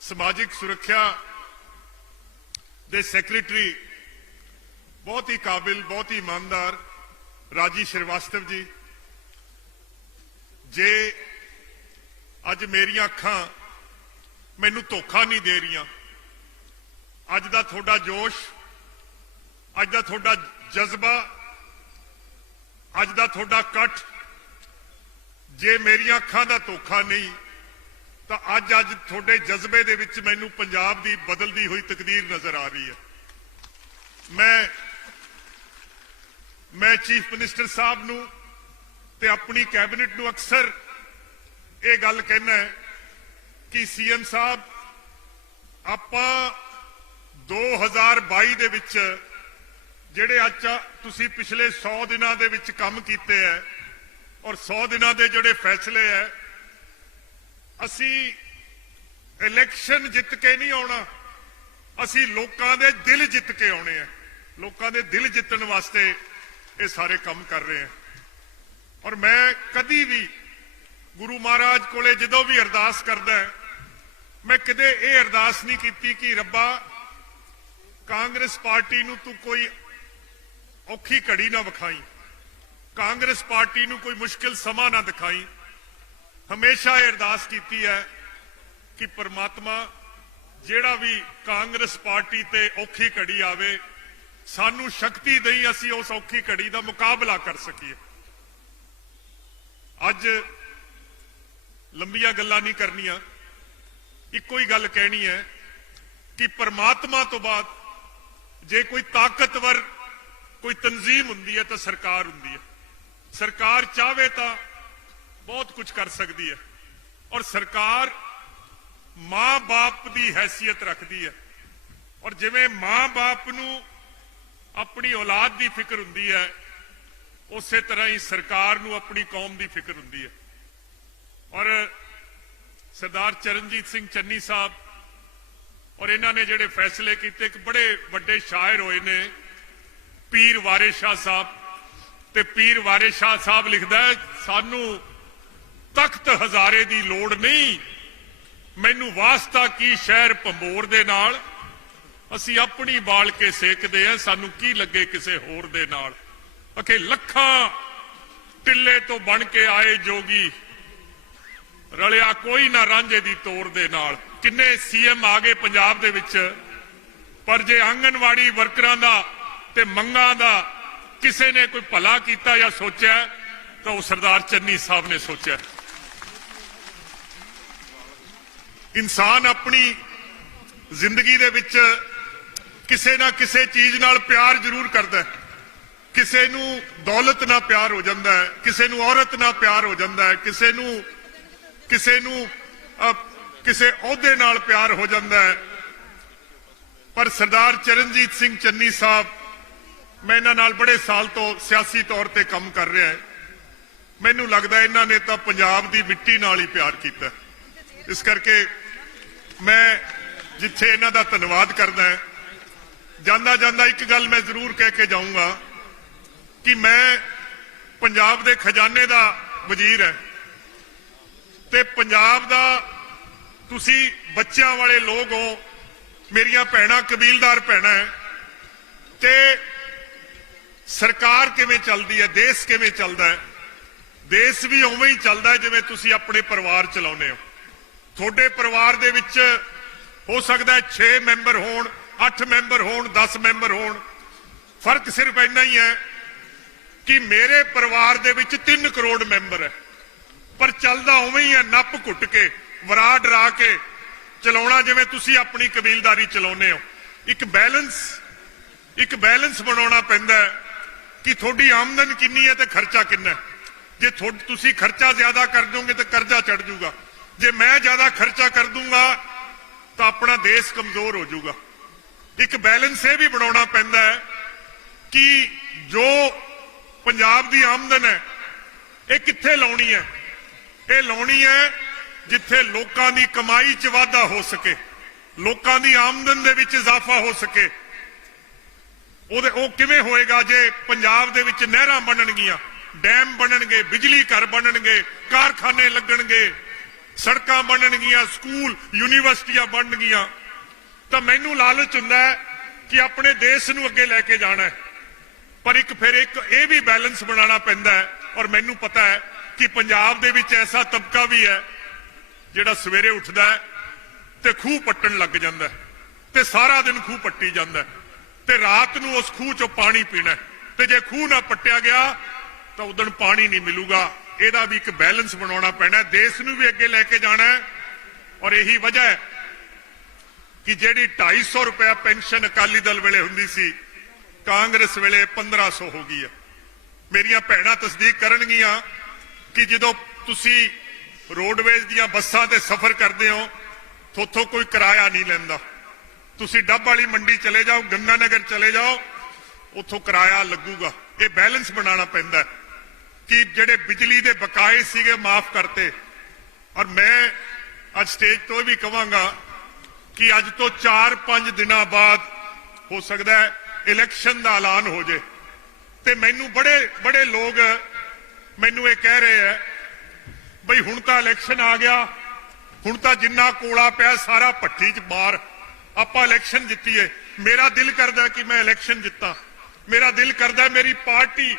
समाजिक सुरक्षा दे सैकटरी बहुत ही काबिल बहुत ही ईमानदार राजी श्रीवास्तव जी। जे अज मेरिया अखां मैनू धोखा नहीं दे रही, अज दा थोड़ा जोश, अज दा थोड़ा जज्बा, अज दा थोड़ा कट, जे मेरिया अखां दा धोखा नहीं तो अज थोड़े जज्बे दे विच मैनू पंजाब दी बदलदी हुई तकदीर नजर आ रही है। मैं चीफ मिनिस्टर साहब नू ते अपनी कैबिनेट नू अक्सर ये गल कहना है कि सीएम साहब आपां 2022 दे विच जिहड़े अज तुसीं पिछले 100 दिनां दे विच काम कीते है और 100 दिनां दे जिहड़े फैसले है, असी इलैक्शन जित के नहीं आउणा, असी लोकां दे दिल जित के आउणे है। लोकां दे दिल जितण वास्ते ये सारे काम कर रहे हैं। और मैं कदी भी गुरु महाराज कोले जदों भी अरदास करदा है, मैं कदे ये अरदास नहीं की कि रब्बा कांग्रेस पार्टी नू तू कोई औखी घड़ी ना विखाई, कांग्रेस पार्टी नू कोई मुश्किल समा ना दिखाई। हमेशा ये अरदास की है कि परमात्मा जेड़ा भी कांग्रेस पार्टी ते औखी घड़ी आवे, सानू शक्ति दई असी उस औखी घड़ी का मुकाबला कर सकीए। अज लंबिया गल्लां नहीं करनिया, इको ही गल कहनी है कि परमात्मा तो बाद जे कोई ताकतवर कोई तंजीम हुंदी है तो सरकार हुंदी है। ਸਰਕਾਰ ਚਾਹਵੇ ਤਾਂ ਬਹੁਤ ਕੁਝ ਕਰ ਸਕਦੀ ਹੈ ਔਰ ਸਰਕਾਰ ਮਾਂ-ਬਾਪ ਦੀ ਹੈਸੀਅਤ ਰੱਖਦੀ ਹੈ ਔਰ ਜਿਵੇਂ ਮਾਂ-ਬਾਪ ਨੂੰ ਆਪਣੀ ਔਲਾਦ ਦੀ ਫਿਕਰ ਹੁੰਦੀ ਹੈ ਉਸੇ ਤਰ੍ਹਾਂ ਹੀ ਸਰਕਾਰ ਨੂੰ ਆਪਣੀ ਕੌਮ ਦੀ ਫਿਕਰ ਹੁੰਦੀ ਹੈ ਔਰ ਸਰਦਾਰ ਚਰਨਜੀਤ ਸਿੰਘ ਚੰਨੀ ਸਾਹਿਬ ਔਰ ਇਹਨਾਂ ਨੇ ਜਿਹੜੇ ਫੈਸਲੇ ਕੀਤੇ ਇੱਕ ਬੜੇ ਵੱਡੇ ਸ਼ਾਇਰ ਹੋਏ ਨੇ ਪੀਰ ਵਾਰਿਸ ਸ਼ਾਹ ਸਾਹਿਬ ਤੇ ਪੀਰ ਵਾਰਿਸ ਸ਼ਾਹ ਸਾਹਿਬ ਲਿਖਦਾ ਹੈ ਸਾਨੂੰ ਤਖਤ ਹਜ਼ਾਰੇ ਦੀ ਲੋੜ ਨਹੀਂ ਮੈਨੂੰ ਵਾਸਤਾ ਕੀ ਸ਼ਹਿਰ ਭੰਬੋਰ ਦੇ ਨਾਲ ਅਸੀਂ ਆਪਣੀ ਬਾਲ ਕੇ ਸੇਕਦੇ ਆ ਸਾਨੂੰ ਕੀ ਲੱਗੇ ਕਿਸੇ ਹੋਰ ਦੇ ਨਾਲ ਅਖੇ ਲੱਖਾਂ ਟਿੱਲੇ ਤੋਂ ਬਣ ਕੇ ਆਏ ਜੋਗੀ ਰਲਿਆ ਕੋਈ ਨਾ ਰਾਂਝੇ ਦੀ ਤੋਰ ਦੇ ਨਾਲ ਕਿੰਨੇ ਸੀਐਮ ਆ ਗਏ ਪੰਜਾਬ ਦੇ ਵਿੱਚ ਪਰ ਜੇ ਆਂਗਨਵਾੜੀ ਵਰਕਰਾਂ ਦਾ ਤੇ ਮੰਗਾਂ ਦਾ ਕਿਸੇ ਨੇ ਕੋਈ ਭਲਾ ਕੀਤਾ ਜਾਂ ਸੋਚਿਆ ਤਾਂ ਉਹ ਸਰਦਾਰ ਚੰਨੀ ਸਾਹਿਬ ਨੇ ਸੋਚਿਆ ਇਨਸਾਨ ਆਪਣੀ ਜ਼ਿੰਦਗੀ ਦੇ ਵਿੱਚ ਕਿਸੇ ਨਾ ਕਿਸੇ ਚੀਜ਼ ਨਾਲ ਪਿਆਰ ਜ਼ਰੂਰ ਕਰਦਾ ਹੈ ਕਿਸੇ ਨੂੰ ਦੌਲਤ ਨਾਲ ਪਿਆਰ ਹੋ ਜਾਂਦਾ ਹੈ ਕਿਸੇ ਨੂੰ ਔਰਤ ਨਾਲ ਪਿਆਰ ਹੋ ਜਾਂਦਾ ਹੈ ਕਿਸੇ ਨੂੰ ਕਿਸੇ ਅਹੁਦੇ ਨਾਲ ਪਿਆਰ ਹੋ ਜਾਂਦਾ ਹੈ ਪਰ ਸਰਦਾਰ ਚਰਨਜੀਤ ਸਿੰਘ ਚੰਨੀ ਸਾਹਿਬ ਮੈਂ ਇਹਨਾਂ ਨਾਲ ਬੜੇ ਸਾਲ ਤੋਂ ਸਿਆਸੀ ਤੌਰ ਤੇ ਕੰਮ ਕਰ ਰਿਹਾ ਹਾਂ ਮੈਨੂੰ ਲੱਗਦਾ ਇਹਨਾਂ ਨੇ ਤਾਂ ਪੰਜਾਬ ਦੀ ਮਿੱਟੀ ਨਾਲ ਹੀ ਪਿਆਰ ਕੀਤਾ ਇਸ ਕਰਕੇ ਮੈਂ ਜਿੱਥੇ ਇਹਨਾਂ ਦਾ ਧੰਨਵਾਦ ਕਰਦਾ ਹਾਂ ਜਾਂਦਾ ਜਾਂਦਾ ਇੱਕ ਗੱਲ ਮੈਂ ਜ਼ਰੂਰ ਕਹਿ ਕੇ ਜਾਊਂਗਾ ਕਿ ਮੈਂ ਪੰਜਾਬ ਦੇ ਖਜ਼ਾਨੇ ਦਾ ਵਜ਼ੀਰ ਹਾਂ ਤੇ ਪੰਜਾਬ ਦਾ ਤੁਸੀਂ ਬੱਚਿਆਂ ਵਾਲੇ ਲੋਕ ਹੋ ਮੇਰੀਆਂ ਭੈਣਾਂ ਕਬੀਲਦਾਰ ਭੈਣਾਂ ਤੇ ਸਰਕਾਰ ਕਿਵੇਂ ਚੱਲਦੀ ਹੈ ਦੇਸ਼ ਕਿਵੇਂ ਚੱਲਦਾ ਹੈ ਦੇਸ਼ ਵੀ ਉਵੇਂ ਹੀ ਚੱਲਦਾ ਹੈ ਜਿਵੇਂ ਤੁਸੀਂ ਆਪਣੇ ਪਰਿਵਾਰ ਚਲਾਉਂਦੇ ਹੋ ਤੁਹਾਡੇ ਪਰਿਵਾਰ ਦੇ ਵਿੱਚ ਹੋ ਸਕਦਾ ਹੈ 6 ਮੈਂਬਰ ਹੋਣ 8 ਮੈਂਬਰ ਹੋਣ 10 ਮੈਂਬਰ ਹੋਣ ਫਰਕ ਸਿਰਫ ਇੰਨਾ ਹੀ ਹੈ ਕਿ ਮੇਰੇ ਪਰਿਵਾਰ ਦੇ ਵਿੱਚ 3 ਕਰੋੜ ਮੈਂਬਰ ਹੈ ਪਰ ਚੱਲਦਾ ਉਵੇਂ ਹੀ ਹੈ ਨੱਪ ਘੁੱਟ ਕੇ ਵਰਾ ਡਰਾ ਕੇ ਚਲਾਉਣਾ ਜਿਵੇਂ ਤੁਸੀਂ ਆਪਣੀ ਕਬੀਲਦਾਰੀ ਚਲਾਉਂਦੇ ਹੋ ਇੱਕ ਬੈਲੈਂਸ ਬਣਾਉਣਾ ਪੈਂਦਾ ਹੈ ਕਿ ਤੁਹਾਡੀ ਆਮਦਨ ਕਿੰਨੀ ਹੈ ਤੇ ਖਰਚਾ ਕਿੰਨਾ ਹੈ ਜੇ ਤੁਸੀਂ ਖਰਚਾ ਜ਼ਿਆਦਾ ਕਰ ਦੋਗੇ ਤਾਂ ਕਰਜ਼ਾ ਚੜ ਜਾਊਗਾ ਜੇ ਮੈਂ ਜ਼ਿਆਦਾ ਖਰਚਾ ਕਰ ਦੂੰਗਾ ਤਾਂ ਆਪਣਾ ਦੇਸ਼ ਕਮਜ਼ੋਰ ਹੋ ਜਾਊਗਾ ਇੱਕ ਬੈਲੈਂਸ ਇਹ ਵੀ ਬਣਾਉਣਾ ਪੈਂਦਾ ਹੈ ਕਿ ਜੋ ਪੰਜਾਬ ਦੀ ਆਮਦਨ ਹੈ ਇਹ ਕਿੱਥੇ ਲਾਉਣੀ ਹੈ ਇਹ ਲਾਉਣੀ ਹੈ ਜਿੱਥੇ ਲੋਕਾਂ ਦੀ ਕਮਾਈ 'ਚ ਵਾਧਾ ਹੋ ਸਕੇ ਲੋਕਾਂ ਦੀ ਆਮਦਨ ਦੇ ਵਿੱਚ ਇਜ਼ਾਫਾ ਹੋ ਸਕੇ ਉਹ ਕਿਵੇਂ ਹੋਏਗਾ ਜੇ ਪੰਜਾਬ ਦੇ ਵਿੱਚ ਨਹਿਰਾਂ ਬਣਨਗੀਆਂ ਡੈਮ ਬਣਨਗੇ ਬਿਜਲੀ ਘਰ ਬਣਨਗੇ ਕਾਰਖਾਨੇ ਲੱਗਣਗੇ ਸੜਕਾਂ ਬਣਨਗੀਆਂ ਸਕੂਲ ਯੂਨੀਵਰਸਿਟੀਆਂ ਬਣਨਗੀਆਂ ਤਾਂ ਮੈਨੂੰ ਲਾਲਚ ਹੁੰਦਾ ਹੈ ਕਿ ਆਪਣੇ ਦੇਸ਼ ਨੂੰ ਅੱਗੇ ਲੈ ਕੇ ਜਾਣਾ ਹੈ ਪਰ ਫਿਰ ਇਹ ਵੀ ਬੈਲੈਂਸ ਬਣਾਉਣਾ ਪੈਂਦਾ ਹੈ ਔਰ ਮੈਨੂੰ ਪਤਾ ਹੈ ਕਿ ਪੰਜਾਬ ਦੇ ਵਿੱਚ ਐਸਾ ਤਬਕਾ ਵੀ ਹੈ ਜਿਹੜਾ ਸਵੇਰੇ ਉੱਠਦਾ ਹੈ ਤੇ ਖੂਹ ਪੱਟਣ ਲੱਗ ਜਾਂਦਾ ਹੈ ਤੇ ਸਾਰਾ ਦਿਨ ਖੂਹ ਪੱਟੀ ਜਾਂਦਾ ਹੈ ਤੇ ਰਾਤ ਨੂੰ ਉਸ ਖੂਹ ਚੋਂ ਪਾਣੀ ਪੀਣਾ ਤੇ ਜੇ ਖੂਹ ਨਾ ਪੱਟਿਆ ਗਿਆ ਤਾਂ ਉਦੋਂ ਪਾਣੀ ਨਹੀਂ ਮਿਲੂਗਾ ਇਹਦਾ ਵੀ ਇੱਕ ਬੈਲੈਂਸ ਬਣਾਉਣਾ ਪੈਣਾ ਦੇਸ਼ ਨੂੰ ਵੀ ਅੱਗੇ ਲੈ ਕੇ ਜਾਣਾ ਹੈ ਔਰ ਇਹੀ ਵਜ੍ਹਾ ਹੈ ਕਿ ਜਿਹੜੀ 250 ਰੁਪਏ ਪੈਨਸ਼ਨ ਅਕਾਲੀ ਦਲ ਵੇਲੇ ਹੁੰਦੀ ਸੀ ਕਾਂਗਰਸ ਵੇਲੇ 1500 ਹੋ ਗਈ ਹੈ ਮੇਰੀਆਂ ਭੈਣਾਂ ਤਸਦੀਕ ਕਰਨਗੀਆਂ ਕਿ ਜਦੋਂ ਤੁਸੀਂ ਰੋਡਵੇਜ਼ ਦੀਆਂ ਬੱਸਾਂ ਤੇ ਸਫ਼ਰ ਕਰਦੇ ਹੋ ਥੋਥੋਂ ਕੋਈ ਕਿਰਾਇਆ ਨਹੀਂ ਲੈਂਦਾ ਤੁਸੀਂ ਡੱਬ ਵਾਲੀ ਮੰਡੀ ਚਲੇ ਜਾਓ ਗੰਗਾ ਨਗਰ ਚਲੇ ਜਾਓ ਉੱਥੋਂ ਕਿਰਾਇਆ ਲੱਗੂਗਾ ਇਹ ਬੈਲੈਂਸ ਬਣਾਉਣਾ ਪੈਂਦਾ ਕਿ ਜਿਹੜੇ ਬਿਜਲੀ ਦੇ ਬਕਾਏ ਸੀਗੇ ਮਾਫ ਕਰਤੇ ਔਰ ਮੈਂ ਅੱਜ ਸਟੇਜ ਤੋਂ ਵੀ ਕਹਾਂਗਾ ਕਿ ਅੱਜ ਤੋਂ 4-5 ਦਿਨਾਂ ਬਾਅਦ ਹੋ ਸਕਦਾ ਹੈ ਇਲੈਕਸ਼ਨ ਦਾ ਐਲਾਨ ਹੋ ਜੇ ਤੇ ਮੈਨੂੰ ਬੜੇ ਲੋਕ ਮੈਨੂੰ ਇਹ ਕਹਿ ਰਹੇ ਆ ਬਈ ਹੁਣ ਤਾਂ ਇਲੈਕਸ਼ਨ ਆ ਗਿਆ ਹੁਣ ਤਾਂ ਜਿੰਨਾ ਕੋਲਾ ਪਿਆ ਸਾਰਾ ਭੱਠੀ 'ਚ ਮਾਰ ਆਪਾਂ ਇਲੈਕਸ਼ਨ ਜਿੱਤੀਏ ਮੇਰਾ ਦਿਲ ਕਰਦਾ ਕਿ ਮੈਂ ਇਲੈਕਸ਼ਨ ਜਿੱਤਾਂ ਮੇਰਾ ਦਿਲ ਕਰਦਾ ਮੇਰੀ ਪਾਰਟੀ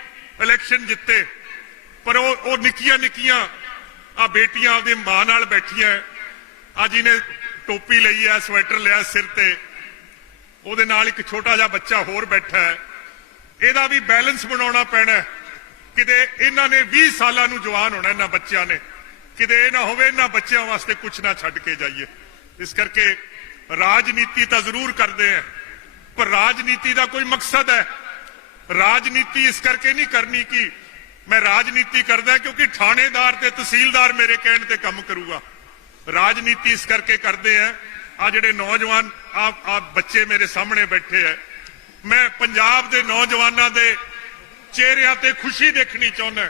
ਇਲੈਕਸ਼ਨ ਜਿੱਤੇ ਪਰ ਉਹ ਨਿੱਕੀਆਂ ਆ ਬੇਟੀਆਂ ਆਪਦੀ ਮਾਂ ਨਾਲ ਬੈਠੀਆਂ ਅੱਜ ਇਹਨੇ ਟੋਪੀ ਲਈ ਹੈ ਸਵੈਟਰ ਲਿਆ ਸਿਰ ਤੇ ਉਹਦੇ ਨਾਲ ਇੱਕ ਛੋਟਾ ਜਿਹਾ ਬੱਚਾ ਹੋਰ ਬੈਠਾ ਹੈ ਇਹਦਾ ਵੀ ਬੈਲੈਂਸ ਬਣਾਉਣਾ ਪੈਣਾ ਕਿਤੇ ਇਹਨਾਂ ਨੇ 20 ਸਾਲਾਂ ਨੂੰ ਜਵਾਨ ਹੋਣਾ ਇਹਨਾਂ ਬੱਚਿਆਂ ਨੇ ਕਿਤੇ ਇਹ ਨਾ ਹੋਵੇ ਇਹਨਾਂ ਬੱਚਿਆਂ ਵਾਸਤੇ ਕੁਝ ਨਾ ਛੱਡ ਕੇ ਜਾਈਏ ਇਸ ਕਰਕੇ ਰਾਜਨੀਤੀ ਤਾਂ ਜ਼ਰੂਰ ਕਰਦੇ ਆ ਪਰ ਰਾਜਨੀਤੀ ਦਾ ਕੋਈ ਮਕਸਦ ਹੈ ਰਾਜਨੀਤੀ ਇਸ ਕਰਕੇ ਨਹੀਂ ਕਰਨੀ ਕਿ मैं राजनीति करदा क्योंकि थानेदार ते तहसीलदार मेरे कहने ते काम करूगा। राजनीति इस करके करते हैं। आ जिहड़े नौजवान आ बच्चे मेरे सामने बैठे है, मैं पंजाब दे नौजवानों दे चेहरिਆਂ ते खुशी देखनी चाहुंदा।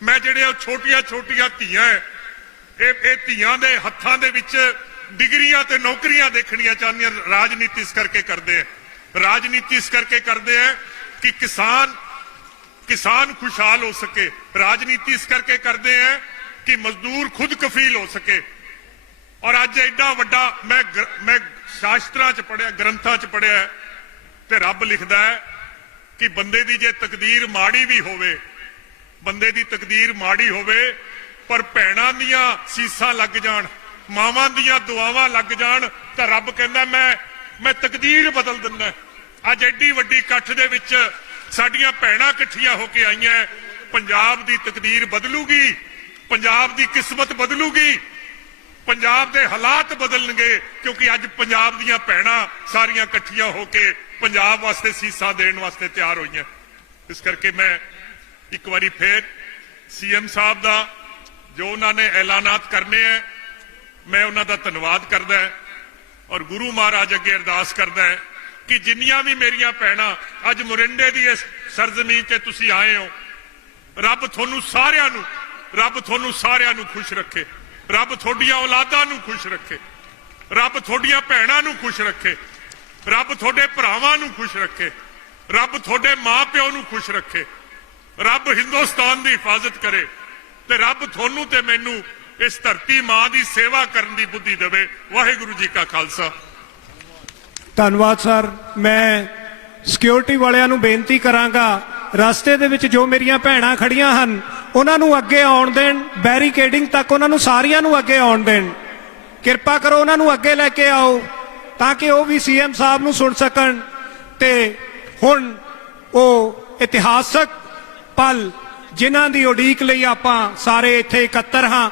मैं जिहड़े छोटियां छोटियां धीआं ये धीआं दे हत्थां दे विच डिग्रियां ते नौकरियां देखनियां चाहनियां। राजनीति इस करके करते हैं। राजनीति इस करके करते हैं कि किसान खुशहाल हो सके। राजनीति इस करके करते हैं कि मजदूर खुद कफील हो सके। और अज एडा वड्डा मैं शास्त्रां च पढ़िया, ग्रंथां च पढ़िया ते रब लिखदा है कि बंदे दी जे तकदीर माड़ी भी होवे, बंदे दी तकदीर माड़ी होवे पर भैणां दियां सीसां लग जाण, मावां दियां दुआवां लग जाण तां रब कहंदा मैं तकदीर बदल दिंदा। अज एडी वड्डी इकट्ठ दे विच साडियां भैणां इकट्ठियां होके आईयां। पंजाब दी तकदीर बदलूगी, पंजाब दी किस्मत बदलूगी, पंजाब दे हालात बदलणगे क्योंकि अज पंजाब दीयां भैणां सारियां इकट्ठियां होके पंजाब वास्ते सीसा देण वास्ते तैयार होईयां। इस करके मैं एक बारी फिर सीएम साहब दा जो उन्होंने ऐलानात करने हैं मैं उन्हों का धन्यवाद करदा है और गुरु महाराज अगे अरदास करदा है कि जिन्नियां भी मेरियां भैणां अज मोरिंडे दी इस सरजमीन ते तुसीं आए हो, रब तुहानूं सारिआं नूं खुश रखे। रब तुहाडीआं औलादां नूं खुश रखे। रब तुहाडीआं भैणां नूं खुश रखे। रब तुहाडे भरावां नूं खुश रखे। रब तुहाडे मां प्यो नूं खुश रखे। रब हिंदुस्तान की हिफाजत करे ते रब तुहानूं ते मैनूं इस धरती मां की सेवा करने की बुद्धि देवे। वाहिगुरू जी का खालसा। ਧੰਨਵਾਦ ਸਰ। ਮੈਂ ਸਿਕਿਉਰਿਟੀ ਵਾਲਿਆਂ ਨੂੰ ਬੇਨਤੀ ਕਰਾਂਗਾ ਰਸਤੇ ਦੇ ਵਿੱਚ ਜੋ ਮੇਰੀਆਂ ਭੈਣਾਂ ਖੜੀਆਂ ਹਨ ਉਹਨਾਂ ਨੂੰ ਅੱਗੇ ਆਉਣ ਦੇਣ। ਬੈਰੀਕੇਡਿੰਗ ਤੱਕ ਉਹਨਾਂ ਨੂੰ ਸਾਰਿਆਂ ਨੂੰ ਅੱਗੇ ਆਉਣ ਦੇਣ। ਕਿਰਪਾ ਕਰੋ ਉਹਨਾਂ ਨੂੰ ਅੱਗੇ ਲੈ ਕੇ ਆਓ ਤਾਂ ਕਿ ਉਹ ਵੀ ਸੀਐਮ ਸਾਹਿਬ ਨੂੰ ਸੁਣ ਸਕਣ। ਤੇ ਹੁਣ ਉਹ ਇਤਿਹਾਸਕ ਪਲ ਜਿਨ੍ਹਾਂ ਦੀ ਉਡੀਕ ਲਈ ਆਪਾਂ ਸਾਰੇ ਇੱਥੇ ਇਕੱਤਰ ਹਾਂ,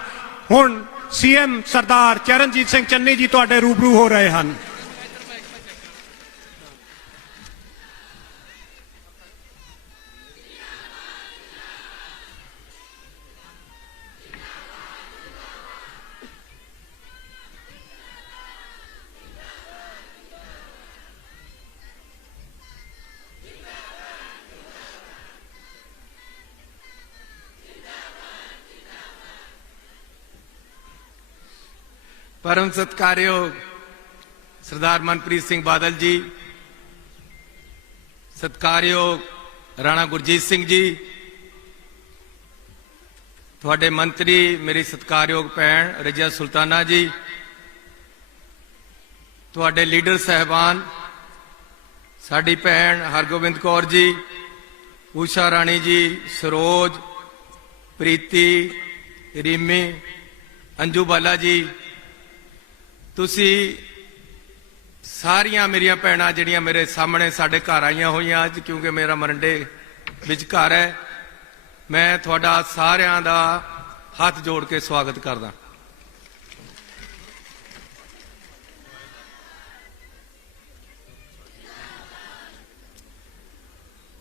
ਹੁਣ ਸੀਐਮ ਸਰਦਾਰ ਚਰਨਜੀਤ ਸਿੰਘ ਚੰਨੀ ਜੀ ਤੁਹਾਡੇ ਰੂਬਰੂ ਹੋ ਰਹੇ ਹਨ। परम सत्कारयोग सरदार मनप्रीत सिंह बादल जी, सत्कारयोग राणा गुरजीत सिंह जी, थोड़े मंत्री मेरी सत्कारयोग भैन रजिया सुल्ताना जी, थोड़े लीडर साहबान साड़ी भैन हरगोबिंद कौर जी, ऊषा राणी जी, सरोज, प्रीति, रीमी, अंजू बाला जी, तुसी सारियां मेरिया भैणां जिहड़ियां मेरे सामने साडे घर आईयां होईयां अज क्योंकि मेरा मरंडे विच घर है, मैं तुहाडा सारियां दा हाथ जोड़ के स्वागत करदा।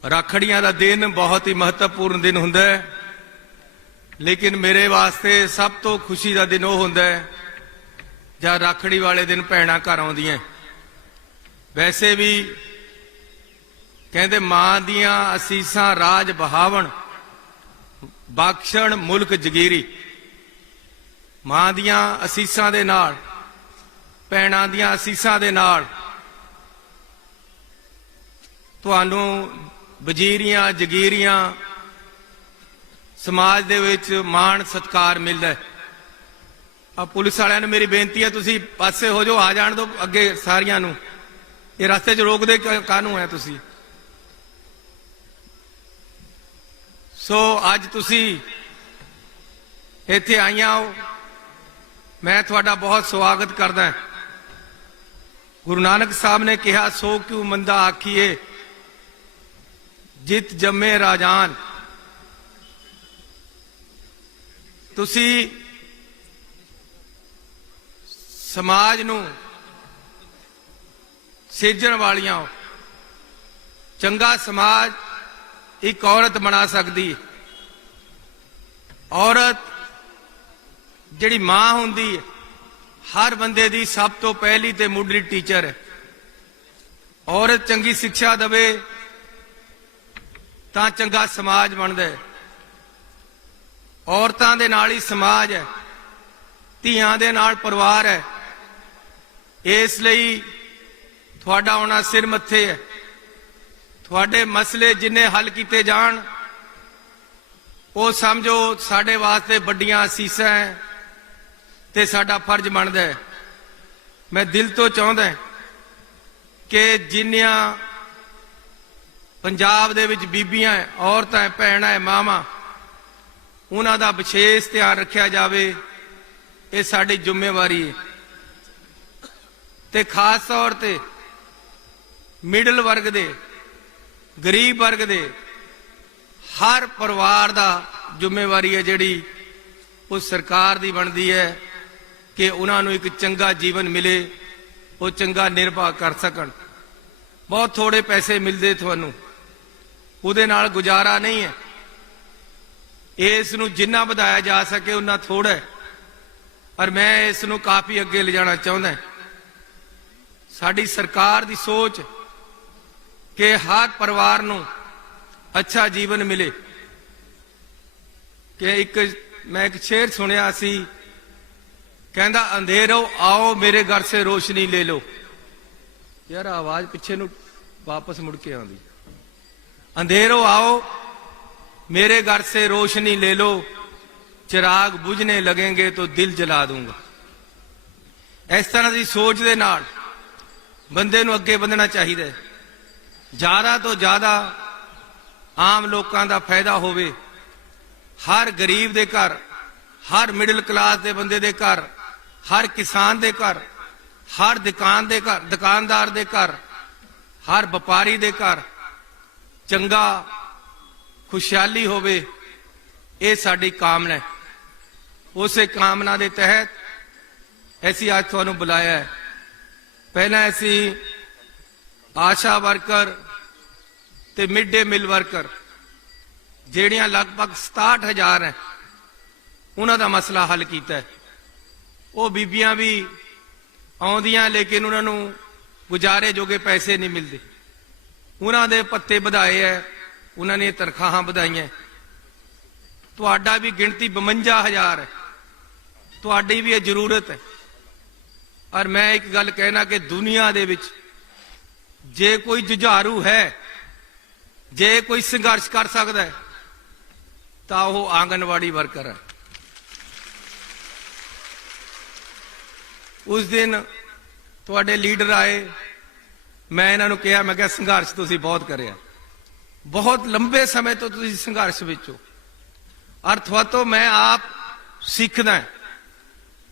राखड़ियां दा दिन बहुत ही महत्वपूर्ण दिन हुंदा है, लेकिन मेरे वास्ते सब तो खुशी का दिन वो हुंदा है जब राखड़ी वाले दिन भैणां घर आउंदियां। वैसे भी कहंदे मां दियां असीसां राज बहावण बख्शण मुल्क जगीरी। मां दियां असीसां दे नाल, भैणां दियां असीसां दे नाल तुहानूं वजीरियां जगीरियां समाज दे विच मान सत्कार मिलदा है। आ पुलिस वालियां नूं मेरी बेनती है तुसी पासे हो जाओ, आ जाण दो अगे सारियां नूं। ये रास्ते च रोकदे काहनूं है तुसी? सो अज तुसी इत्थे आईयां हो, मैं तुहाडा बहुत स्वागत करदा। गुरु नानक साहब ने कहा सो क्यों मंदा आखिए जित जम्मे राजान। तुसी समाज नूं सिरजण वालियां हो। चंगा समाज एक औरत बना सकती है, ਔਰਤ ਜਿਹੜੀ ਮਾਂ ਹੁੰਦੀ ਹੈ ਹਰ ਬੰਦੇ ਦੀ ਸਭ ਤੋਂ ਪਹਿਲੀ ਤੇ ਮੁੱਢਲੀ ਟੀਚਰ ਹੈ। ਔਰਤ ਚੰਗੀ ਸਿੱਖਿਆ ਦੇਵੇ ਤਾਂ ਚੰਗਾ ਸਮਾਜ ਬਣਦਾ ਹੈ। ਔਰਤਾਂ ਦੇ ਨਾਲ ਹੀ ਸਮਾਜ ਹੈ, ਧੀਆਂ ਦੇ ਨਾਲ ਪਰਿਵਾਰ ਹੈ। ਇਸ ਲਈ ਤੁਹਾਡਾ ਆਉਣਾ ਸਿਰ ਮੱਥੇ ਹੈ। ਤੁਹਾਡੇ ਮਸਲੇ ਜਿੰਨੇ ਹੱਲ ਕੀਤੇ ਜਾਣ ਉਹ ਸਮਝੋ ਸਾਡੇ ਵਾਸਤੇ ਵੱਡੀਆਂ ਅਸੀਸਾਂ ਹੈ ਤੇ ਸਾਡਾ ਫਰਜ਼ ਬਣਦਾ ਹੈ। ਮੈਂ ਦਿਲ ਤੋਂ ਚਾਹੁੰਦਾ ਕਿ ਜਿੰਨੀਆਂ ਪੰਜਾਬ ਦੇ ਵਿੱਚ ਬੀਬੀਆਂ ਹੈ, ਔਰਤਾਂ ਹੈ, ਭੈਣਾਂ ਹੈ, ਮਾਵਾਂ, ਉਹਨਾਂ ਦਾ ਵਿਸ਼ੇਸ਼ ਧਿਆਨ ਰੱਖਿਆ ਜਾਵੇ। ਇਹ ਸਾਡੀ ਜ਼ਿੰਮੇਵਾਰੀ ਹੈ ਤੇ ਖਾਸ ਤੌਰ ਤੇ ਮਿਡਲ ਵਰਗ ਦੇ, ਗਰੀਬ ਵਰਗ ਦੇ ਹਰ ਪਰਿਵਾਰ ਦਾ ਜ਼ਿੰਮੇਵਾਰੀ ਹੈ ਜਿਹੜੀ ਉਹ ਸਰਕਾਰ ਦੀ ਬਣਦੀ ਹੈ ਕਿ ਉਹਨਾਂ ਨੂੰ ਇੱਕ ਚੰਗਾ ਜੀਵਨ ਮਿਲੇ, ਉਹ ਚੰਗਾ ਨਿਰਵਾਹ ਕਰ ਸਕਣ। ਬਹੁਤ ਥੋੜੇ ਪੈਸੇ ਮਿਲਦੇ ਤੁਹਾਨੂੰ, ਉਹਦੇ ਨਾਲ ਗੁਜ਼ਾਰਾ ਨਹੀਂ ਹੈ। ਇਸ ਨੂੰ ਜਿੰਨਾ ਵਧਾਇਆ ਜਾ ਸਕੇ ਉਨਾ ਥੋੜਾ ਹੈ, ਪਰ ਮੈਂ ਇਸ ਨੂੰ ਕਾਫੀ ਅੱਗੇ ਲਿਜਾਣਾ ਚਾਹੁੰਦਾ। ਸਾਡੀ ਸਰਕਾਰ ਦੀ ਸੋਚ ਕਿ ਹਰ ਪਰਿਵਾਰ ਨੂੰ ਅੱਛਾ ਜੀਵਨ ਮਿਲੇ। ਕਿ ਮੈਂ ਇੱਕ ਸ਼ੇਰ ਸੁਣਿਆ ਸੀ, ਕਹਿੰਦਾ ਅੰਧੇਰੋ ਆਓ ਮੇਰੇ ਘਰ ਸੇ ਰੋਸ਼ਨੀ ਲੈ ਲੋ। ਯਾਰ ਆਵਾਜ਼ ਪਿੱਛੇ ਨੂੰ ਵਾਪਸ ਮੁੜ ਕੇ ਆਉਂਦੀ। अंधेरो आओ मेरे घर से रोशनी ले लो, चिराग बुझने लगेंगे तो दिल जला दूंगा। इस तरह की सोच दे नाल बंदे नूं अगे बढ़ना चाहिए। ज्यादा तो ज्यादा आम लोगों का फायदा होवे। हर गरीब दे घर, हर मिडिल क्लास दे बंदे दे घर, हर किसान दे घर, हर दुकान दे घर, दुकानदार दे घर, हर व्यापारी दे घर चंगा खुशहाली होवे, ये साडी कामना है। उस कामना के तहत ऐसी आज तुहानूं बुलाया है। पहला ऐसी आशा वर्कर ते मिड डे मील वर्कर ਜਿਹੜੀਆਂ लगभग 67,000 है, उन्हां दा मसला हल कीता है। वो बीबियां भी आउंदियां लेकिन उन्हां नूं गुजारे जोगे पैसे नहीं मिलते। उन्हां दे पत्ते वधाए है, उन्हां ने तनखाहां वधाईयां। तुहाडा भी गिणती 52,000 है, तुहाडी भी ये जरूरत है। और मैं एक गल कहना कि दुनिया दे विच जे कोई जुझारू है, जे कोई संघर्ष कर सकता है तो वह आंगनवाड़ी वर्कर है। उस दिन तुहाडे लीडर आए, मैं इन्होंने कहा, मैं संघर्ष तुसीं बहुत करिया, बहुत लंबे समय तो तुसीं संघर्ष विच हो। और तुहातों मैं आप सीखना है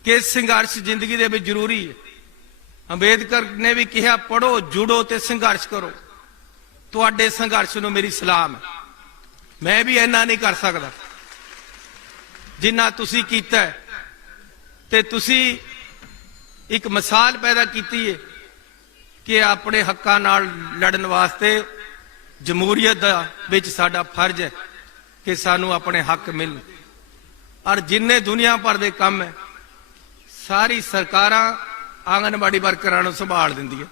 कि संघर्ष जिंदगी दे विच जरूरी है। अंबेडकर ने भी कहा, पढ़ो, जुड़ो ते संघर्ष करो। तुहाडे संघर्ष नूं मेरी सलाम है। मैं भी इन्ना नहीं कर सकता जिन्ना तुसीं कीता है। ते तुसीं एक मिसाल पैदा कीती है कि अपने हक्कां नाल लड़न वास्ते जमहूरीयत दा विच साडा फर्ज है कि सानू अपने हक मिलन। और जिन्ने दुनिया भर दे काम है सारी सरकारां आंगनवाड़ी वर्करां नूं संभाल दिंदी है।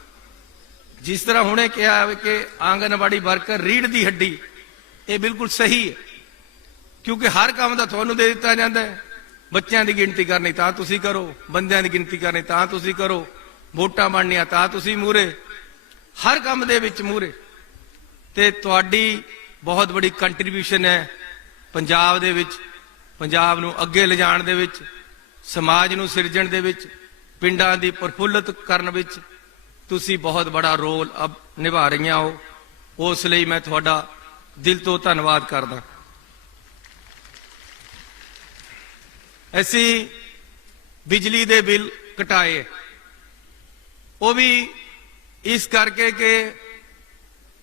जिस तरह हुणे कहा है कि आंगनवाड़ी वर्कर रीढ़ दी हड्डी, ये बिल्कुल सही है, क्योंकि हर काम दा तुहानूं दे दित्ता जांदा है। बच्चों की गिनती करनी तां तुसीं करो, बंदियां की गिनती करनी तां तुसीं करो, वोटां बननियां तां तुसीं मूहरे, हर काम दे विच मूहरे। ते तुहाडी बहुत बड़ी कंट्रीब्यूशन है पंजाब दे विच, पंजाब नूं अगे लिजाण दे विच, समाज नूं सिरजण दे विच, पिंडां दी प्रफुल्लित करन विच तुसीं बहुत बड़ा रोल अब निभा रही हो। उस लई मैं तुहाडा दिल तो धन्नवाद करदा। ਅਸੀਂ बिजली दे बिल घटाए, वो भी इस करके कि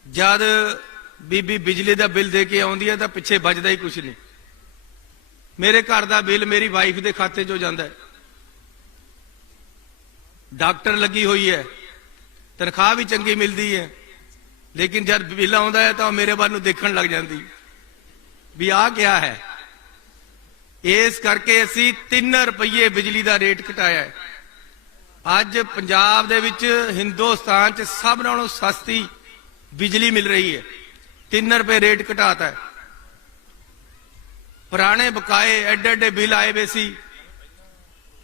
जद बीबी बिजली का बिल दे के आउंदी है तो पिछे बचदा ही कुछ नहीं। मेरे घर का बिल मेरी वाइफ के खाते चो जांदा है। डॉक्टर लगी हुई है, तनख्वाह भी चंगी मिलती है, लेकिन जब बिल आउंदा है तो मेरे वाल नूं देखण लग जांदी भी आ क्या है। ਇਸ ਕਰਕੇ ਅਸੀਂ 3 ਰੁਪਏ ਬਿਜਲੀ ਦਾ ਰੇਟ ਘਟਾਇਆ ਹੈ। ਅੱਜ ਪੰਜਾਬ ਦੇ ਵਿੱਚ ਹਿੰਦੁਸਤਾਨ 'ਚ ਸਭ ਨਾਲੋਂ ਸਸਤੀ ਬਿਜਲੀ ਮਿਲ ਰਹੀ ਹੈ। 3 ਰੁਪਏ ਰੇਟ ਘਟਾਤਾ ਹੈ। ਪੁਰਾਣੇ ਬਕਾਏ ਐਡੇ ਐਡੇ ਬਿੱਲ ਆਏ ਵੇ ਸੀ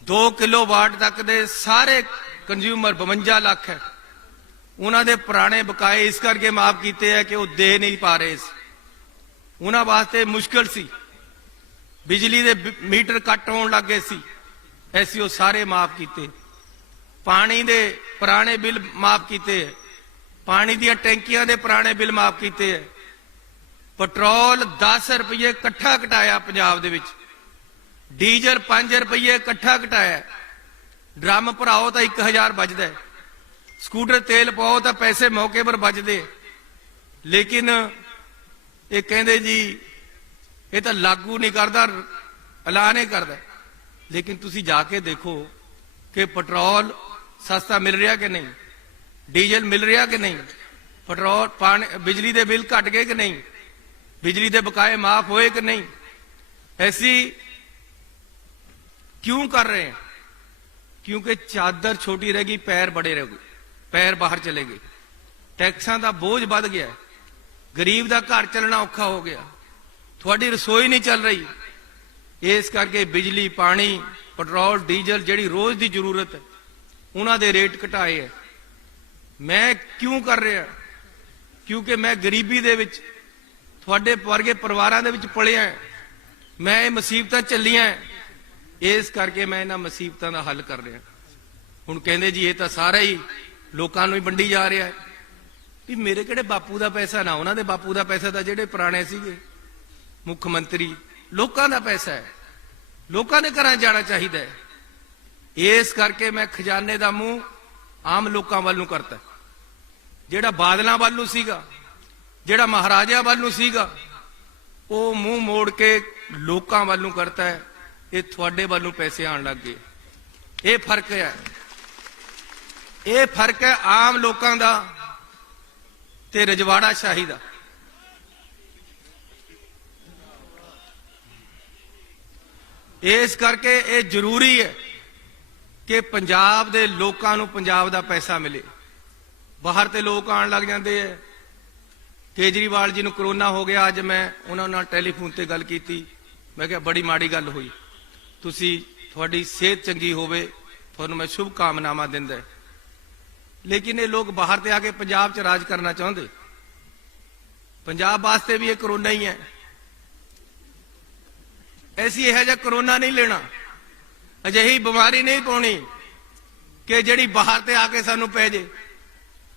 2 ਕਿਲੋਵਾਟ ਤੱਕ ਦੇ ਸਾਰੇ ਕੰਜ਼ਿਊਮਰ 52 ਲੱਖ ਹੈ। ਉਹਨਾਂ ਦੇ ਪੁਰਾਣੇ ਬਕਾਏ ਇਸ ਕਰਕੇ ਮਾਫ ਕੀਤੇ ਹੈ ਕਿ ਉਹ ਦੇ ਨਹੀਂ ਪਾ ਰਹੇ ਸੀ। ਉਹਨਾਂ ਵਾਸਤੇ ਮੁਸ਼ਕਲ ਸੀ। ਬਿਜਲੀ ਦੇ ਮੀਟਰ ਕੱਟ ਹੋਣ ਲੱਗੇ ਸੀ, ਐਸੀ ਉਹ ਸਾਰੇ ਮਾਫ ਕੀਤੇ। ਪਾਣੀ ਦੇ ਪੁਰਾਣੇ ਬਿੱਲ ਮਾਫ ਕੀਤੇ ਹੈ। ਪਾਣੀ ਦੀਆਂ ਟੈਂਕੀਆਂ ਦੇ ਪੁਰਾਣੇ ਬਿੱਲ ਮਾਫ ਕੀਤੇ ਹੈ। ਪੈਟਰੋਲ 10 ਰੁਪਏ ਇਕੱਠਾ ਘਟਾਇਆ ਪੰਜਾਬ ਦੇ ਵਿੱਚ। ਡੀਜ਼ਲ 5 ਰੁਪਏ ਇਕੱਠਾ ਘਟਾਇਆ। ਡਰਮ ਭਰਾਓ ਤਾਂ 1000 ਬਚਦਾ ਹੈ। ਸਕੂਟਰ ਤੇਲ ਪਾਓ ਤਾਂ ਪੈਸੇ ਮੌਕੇ ਪਰ ਬਚਦੇ। ਲੇਕਿਨ ਇਹ ਕਹਿੰਦੇ ਜੀ ਇਹ ਤਾਂ ਲਾਗੂ ਨਹੀਂ ਕਰਦਾ, ਐਲਾਨ ਹੀ ਕਰਦਾ। ਲੇਕਿਨ ਤੁਸੀਂ ਜਾ ਕੇ ਦੇਖੋ ਕਿ ਪੈਟਰੋਲ ਸਸਤਾ ਮਿਲ ਰਿਹਾ ਕਿ ਨਹੀਂ, ਡੀਜ਼ਲ ਮਿਲ ਰਿਹਾ ਕਿ ਨਹੀਂ, ਪੈਟਰੋਲ ਪਾਣੀ ਬਿਜਲੀ ਦੇ ਬਿੱਲ ਘਟ ਗਏ ਕਿ ਨਹੀਂ, ਬਿਜਲੀ ਦੇ ਬਕਾਏ ਮਾਫ ਹੋਏ ਕਿ नहीं। ऐसी क्यों कर रहे हैं? क्योंकि चादर छोटी रहेगी, पैर बड़े रहेंगे, पैर बाहर चले गए। टैक्सां का बोझ बढ़ गया, गरीब का घर चलना औखा हो गया, थोड़ी रसोई नहीं चल रही। इस करके बिजली पानी पेट्रोल डीजल जिहड़ी रोज की जरूरत है उन्हां दे रेट घटाए है। मैं क्यों कर रहा? क्योंकि मैं गरीबी दे विच थोड़े वर्गे परिवारों के पलिया, मैं ये मुसीबत चलिया, इस करके मैं इन्होंने मुसीबतों का हल कर रहा। हुण कहंदे जी ये तो सारा ही लोगों ही वंडी जा रहा है। भी मेरे किहड़े बापू का पैसा ना, उन्होंने बापू का पैसा तो जिहड़े पुराने सीगे मुख मंत्री, लोगों का पैसा है, लोगों ने घर जाना चाहिए। इस करके मैं खजाने का मुंह आम लोगों वालों करता, जिहड़ा बादलों वालों सीगा, ਜਿਹੜਾ ਮਹਾਰਾਜਾ ਵੱਲੋਂ ਸੀਗਾ, ਉਹ ਮੂੰਹ ਮੋੜ ਕੇ ਲੋਕਾਂ ਵੱਲੋਂ ਕਰਤਾ ਹੈ। ਇਹ ਤੁਹਾਡੇ ਵੱਲੋਂ ਪੈਸੇ ਆਣ ਲੱਗ ਗਏ। ਇਹ ਫਰਕ ਹੈ, ਇਹ ਫਰਕ ਹੈ ਆਮ ਲੋਕਾਂ ਦਾ ਤੇ ਰਜਵਾੜਾ ਸ਼ਾਹੀ ਦਾ। ਇਸ ਕਰਕੇ ਇਹ ਜ਼ਰੂਰੀ ਹੈ ਕਿ ਪੰਜਾਬ ਦੇ ਲੋਕਾਂ ਨੂੰ ਪੰਜਾਬ ਦਾ ਪੈਸਾ ਮਿਲੇ। ਬਾਹਰ ਤੇ ਲੋਕ ਆਣ ਲੱਗ ਜਾਂਦੇ ਹੈ। केजरीवाल जी ਨੂੰ कोरोना हो गया, ਅੱਜ मैं उन्होंने ਨਾਲ ਟੈਲੀਫੋਨ ਤੇ ਗੱਲ ਕੀਤੀ। मैं ਕਿਹਾ बड़ी माड़ी गल हुई, ਤੁਸੀਂ ਤੁਹਾਡੀ ਸਿਹਤ ਚੰਗੀ ਹੋਵੇ, ਤੁਹਾਨੂੰ मैं शुभ कामनावां ਦਿੰਦਾ। लेकिन ये लोग बाहर ਤੇ ਆ ਕੇ ਪੰਜਾਬ 'ਚ ਰਾਜ ਕਰਨਾ ਚਾਹੁੰਦੇ। ਪੰਜਾਬ ਵਾਸਤੇ ਵੀ ਇਹ कोरोना ही है। ऐसी ਇਹੋ ਜਿਹਾ कोरोना नहीं लेना, ਅਜਿਹੀ ਬਿਮਾਰੀ नहीं ਪਾਉਣੀ ਕਿ ਜਿਹੜੀ ਬਾਹਰ ਤੇ ਆ ਕੇ ਸਾਨੂੰ ਪੈ ਜੇ,